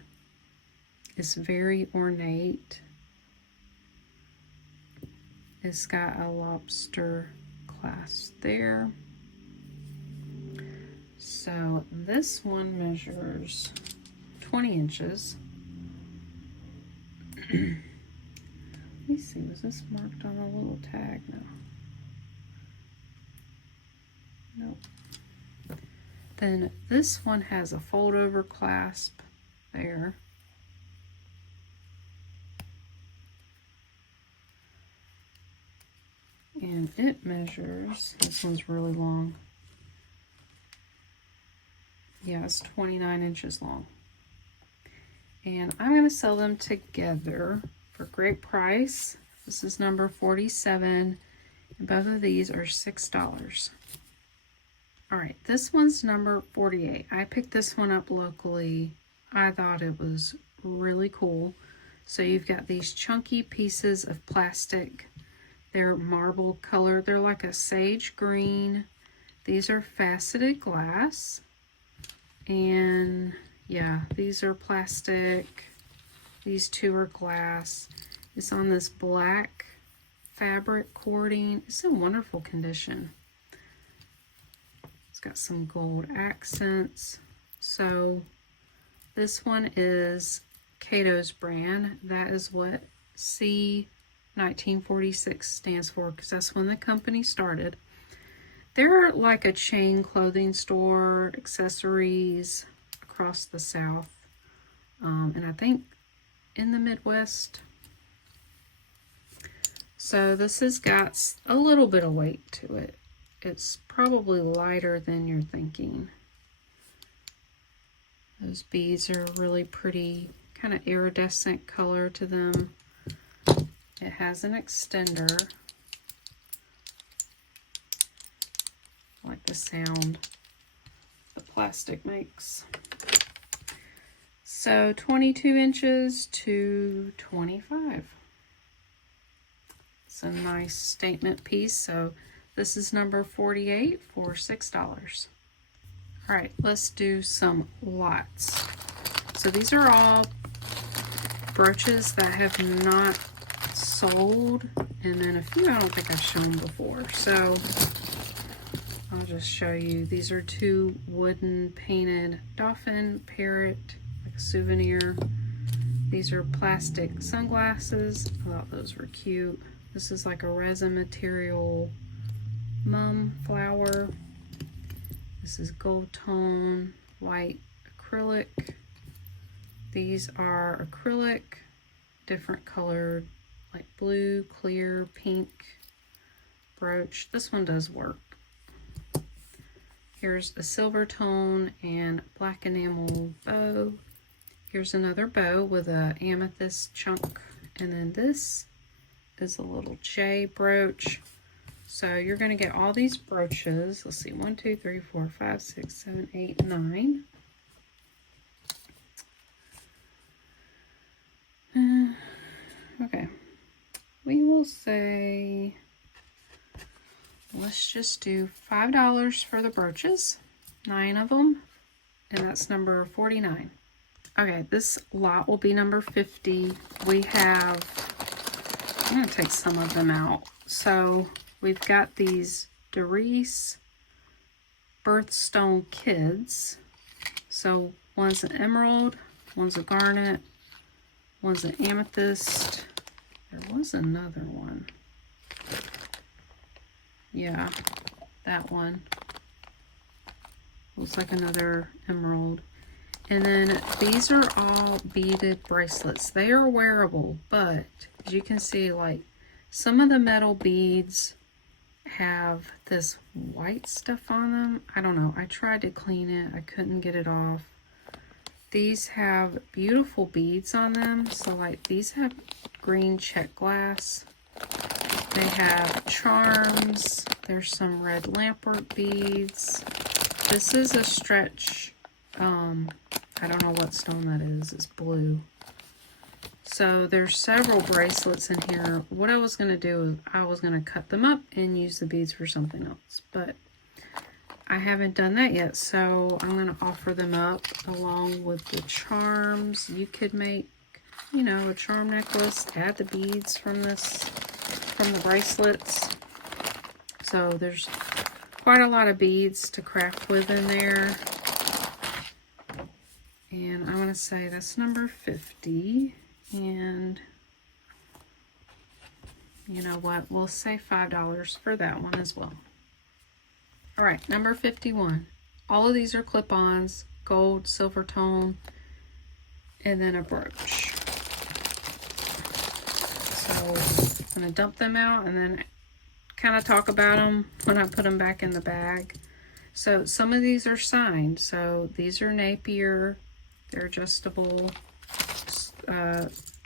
It's very ornate. It's got a lobster clasp there. So this one measures 20 inches. Let me see, was this marked on a little tag? No. Nope. Then this one has a fold over clasp there. And it measures, this one's really long. Yeah, it's 29 inches long. And I'm going to sell them together for a great price. This is number 47, and both of these are $6. All right, this one's number 48. I picked this one up locally. I thought it was really cool. So you've got these chunky pieces of plastic. They're marble color. They're like a sage green. These are faceted glass. And yeah, these are plastic. These two are glass. It's on this black fabric cording. It's in wonderful condition. It's got some gold accents. So this one is Cato's brand. That is what C1946 stands for, because that's when the company started. They're like a chain clothing store, accessories across the South, and I think in the Midwest. So this has got a little bit of weight to it. It's probably lighter than you're thinking. Those beads are really pretty, kind of iridescent color to them. It has an extender. I like the sound the plastic makes. So 22 inches to 25. It's a nice statement piece. So this is number 48 for $6. All right, let's do some lots. So these are all brooches that have not sold, and then a few I don't think I've shown before. So I'll just show you. These are two wooden painted dolphin parrot, like a souvenir. These are plastic sunglasses. I thought those were cute. This is like a resin material mum flower. This is gold tone, white acrylic. These are acrylic, different colored, like blue, clear, pink brooch. This one does work. Here's a silver tone and black enamel bow. Here's another bow with a amethyst chunk. And then this is a little J brooch. So you're going to get all these brooches. Let's see, 1, 2, 3, 4, 5, 6, 7, 8, 9. Okay. We will say, let's just do $5 for the brooches, 9 of them, and that's number 49. Okay, this lot will be number 50. We have, I'm going to take some of them out. So we've got these Doris Birthstone Kids. So one's an emerald, one's a garnet, one's an amethyst. There was another one. Yeah, that one. Looks like another emerald. And then these are all beaded bracelets. They are wearable, but as you can see, like some of the metal beads have this white stuff on them. I don't know. I tried to clean it. I couldn't get it off. These have beautiful beads on them. So like these have green check glass. They have charms. There's some red lampwork beads. This is a stretch. I don't know what stone that is. It's blue. So there's several bracelets in here. What I was going to do is I was going to cut them up and use the beads for something else. But I haven't done that yet. So I'm going to offer them up along with the charms. You could make, you know, a charm necklace. Add the beads from the bracelets. So there's quite a lot of beads to craft with in there. And I'm going to say that's number 50. And You know what? We'll say $5 for that one as well. All right, number 51. All of these are clip-ons, gold, silver tone, and then a brooch. So I'm going to dump them out and then kind of talk about them when I put them back in the bag. So some of these are signed. So these are Napier. They're adjustable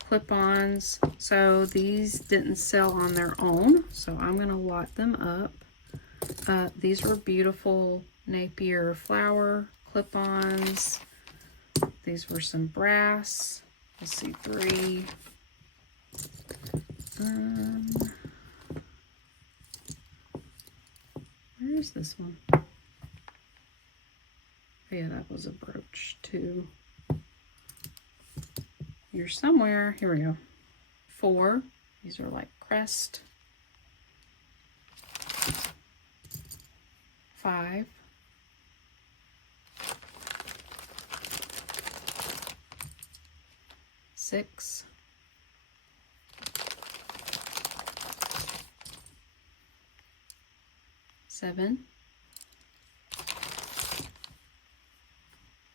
clip-ons. So these didn't sell on their own. So I'm going to lot them up. These were beautiful Napier flower clip-ons. These were some brass. Let's see, 3. Where is this one? Oh, yeah, that was a brooch too. You're somewhere. Here we go. 4. These are like crest. 5. 6. 7.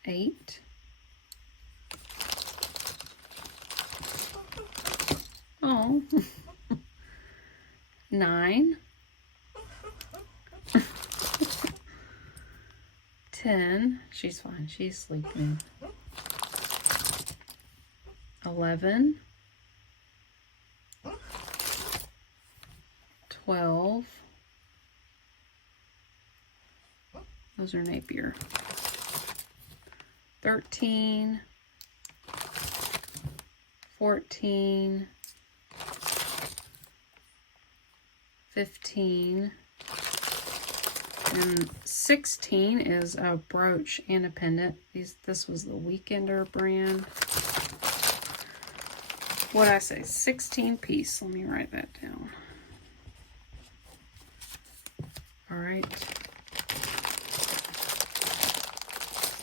8. Oh. 9. 10. She's fine. She's sleeping. 11. 12. Those are Napier. 13. 14. 15. And 16 is a brooch and a pendant. This was the Weekender brand. What did I say? 16 piece. Let me write that down. All right.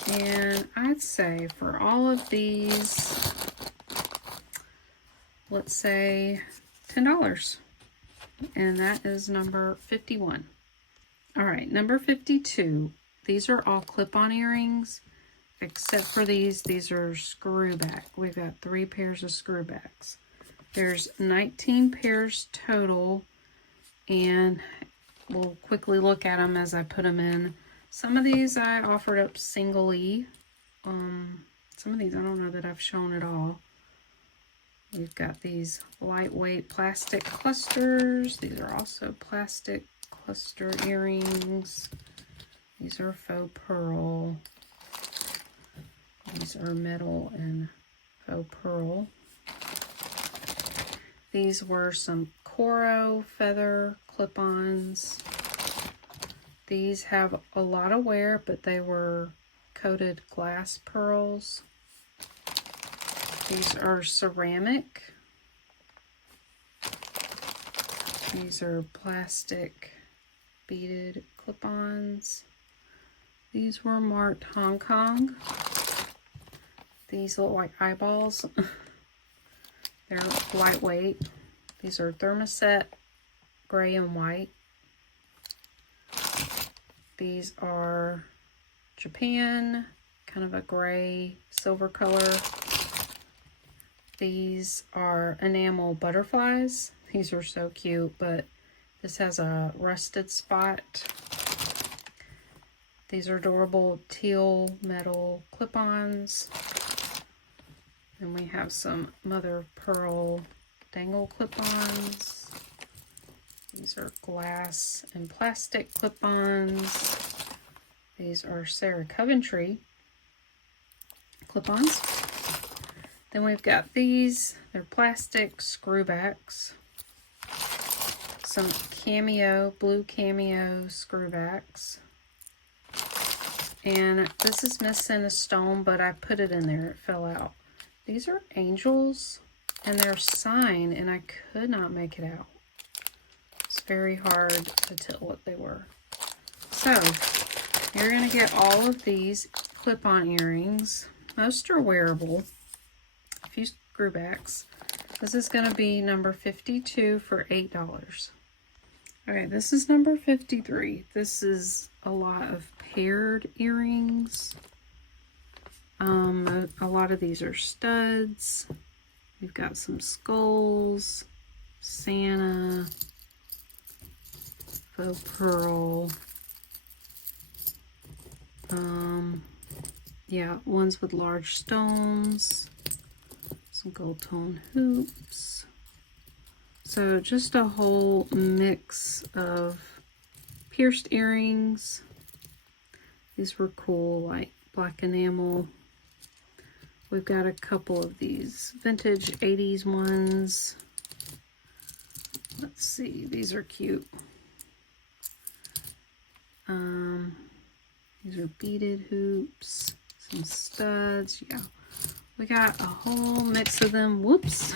And I'd say for all of these, let's say $10. And that is number 51. All right, number 52. These are all clip-on earrings, except for these. These are screw back. We've got 3 pairs of screw backs. There's 19 pairs total, and we'll quickly look at them as I put them in. Some of these I offered up singly. Some of these I don't know that I've shown at all. We've got these lightweight plastic clusters. These are also plastic cluster earrings. These are faux pearl. These are metal and faux pearl. These were some Coro feather clip-ons. These have a lot of wear, but they were coated glass pearls. These are ceramic. These are plastic beaded clip-ons. These were marked Hong Kong. These look like eyeballs. They're lightweight. These are thermoset, gray and white. These are Japan, kind of a gray silver color. These are enamel butterflies. These are so cute, but this has a rusted spot. These are adorable teal metal clip-ons. And we have some mother of pearl dangle clip-ons. These are glass and plastic clip-ons. These are Sarah Coventry clip-ons. Then we've got these. They're plastic screwbacks. Some cameo, blue cameo screwbacks. And this is missing a stone, but I put it in there. It fell out. These are angels, and they're signed, and I could not make it out. It's very hard to tell what they were. So, you're going to get all of these clip-on earrings. Most are wearable. A few screwbacks. This is going to be number 52 for $8. Okay, this is number 53. This is a lot of paired earrings. A lot of these are studs. We've got some skulls, Santa, faux pearl. Yeah, ones with large stones, some gold tone hoops. So just a whole mix of pierced earrings. These were cool, like black enamel. We've got a couple of these vintage 80s ones. Let's see, these are cute. These are beaded hoops, some studs. Yeah, we got a whole mix of them. Whoops.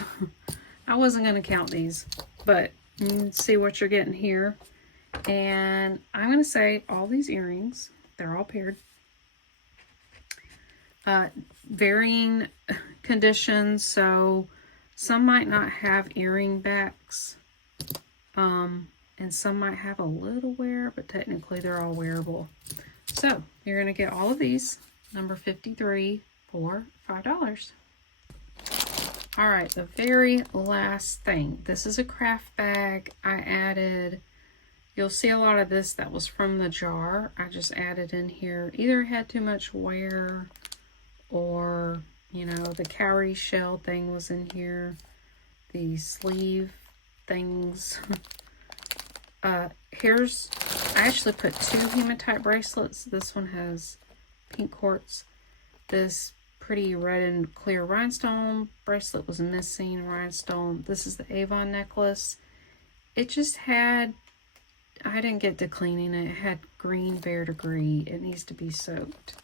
I wasn't going to count these, but you can see what you're getting here. And I'm going to say all these earrings, they're all paired. Varying conditions, so some might not have earring backs, and some might have a little wear, but technically they're all wearable. So you're going to get all of these, number 53, for $5. All right, the very last thing. This is a craft bag. I added, you'll see a lot of this that was from the jar. I just added in here. Either had too much wear, or, you know, the cowrie shell thing was in here. The sleeve things. Here's, I actually put 2 hematite bracelets. This one has pink quartz. This pretty red and clear rhinestone bracelet was missing rhinestone. This is the Avon necklace. It just had, I didn't get to cleaning it. It had green verdigris. It needs to be soaked.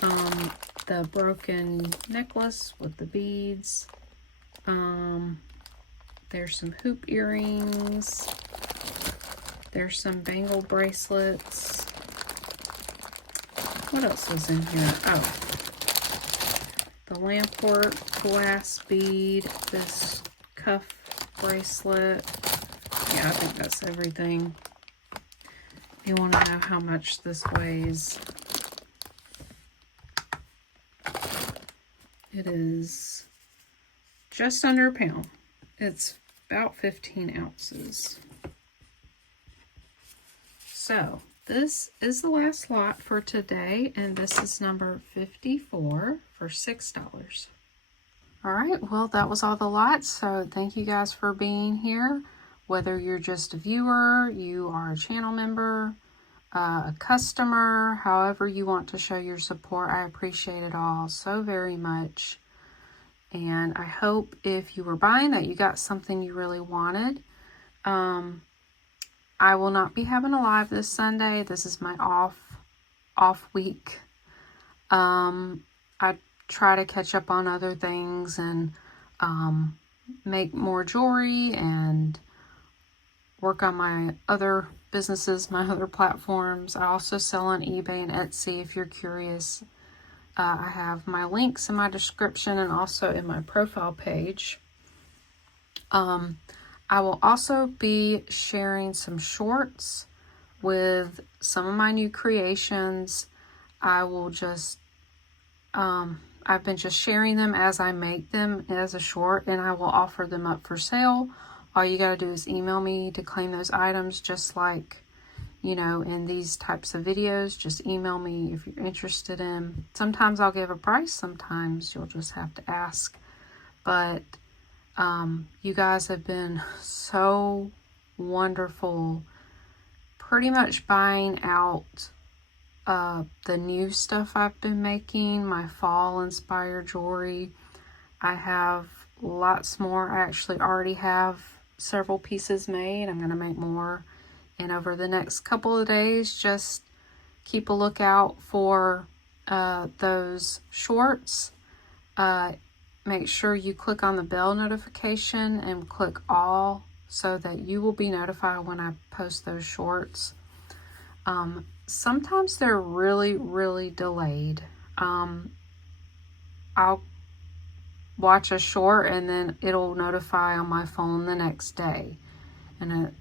The broken necklace with the beads. There's some hoop earrings. There's some bangle bracelets. What else was in here? Oh, the lampwork glass bead, this cuff bracelet. Yeah, I think that's everything. If you want to know how much this weighs, it is just under a pound. It's about 15 ounces. So this is the last lot for today, and this is number 54 for $6. All right, well, that was all the lots, so thank you guys for being here. Whether you're just a viewer, you are a channel member, a customer, however you want to show your support, I appreciate it all so very much. And I hope if you were buying that you got something you really wanted. I will not be having a live this Sunday. This is my off week. I try to catch up on other things and make more jewelry and work on my other businesses, my other platforms. I also sell on eBay and Etsy if you're curious. I have my links in my description and also in my profile page. I will also be sharing some shorts with some of my new creations. I will just, I've been just sharing them as I make them as a short, and I will offer them up for sale. All you gotta do is email me to claim those items, just like, you know, in these types of videos. Just email me if you're interested in. Sometimes I'll give a price, sometimes you'll just have to ask. But you guys have been so wonderful, pretty much buying out the new stuff I've been making, my fall inspired jewelry. I have lots more. I actually already have several pieces made. I'm going to make more. And over the next couple of days, just keep a lookout for those shorts. Make sure you click on the bell notification and click all so that you will be notified when I post those shorts. Sometimes they're really, really delayed. I'll watch a short and then it'll notify on my phone the next day. And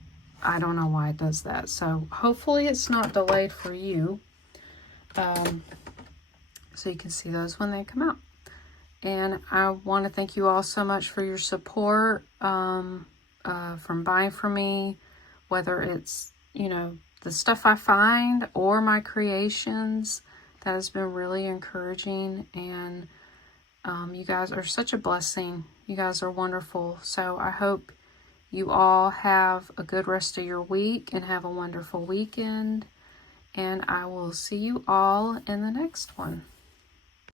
I don't know why it does that. So hopefully it's not delayed for you. So you can see those when they come out. And I want to thank you all so much for your support from buying from me, whether it's, you know, the stuff I find or my creations. That has been really encouraging, and you guys are such a blessing. You guys are wonderful. So I hope you all have a good rest of your week and have a wonderful weekend. And I will see you all in the next one.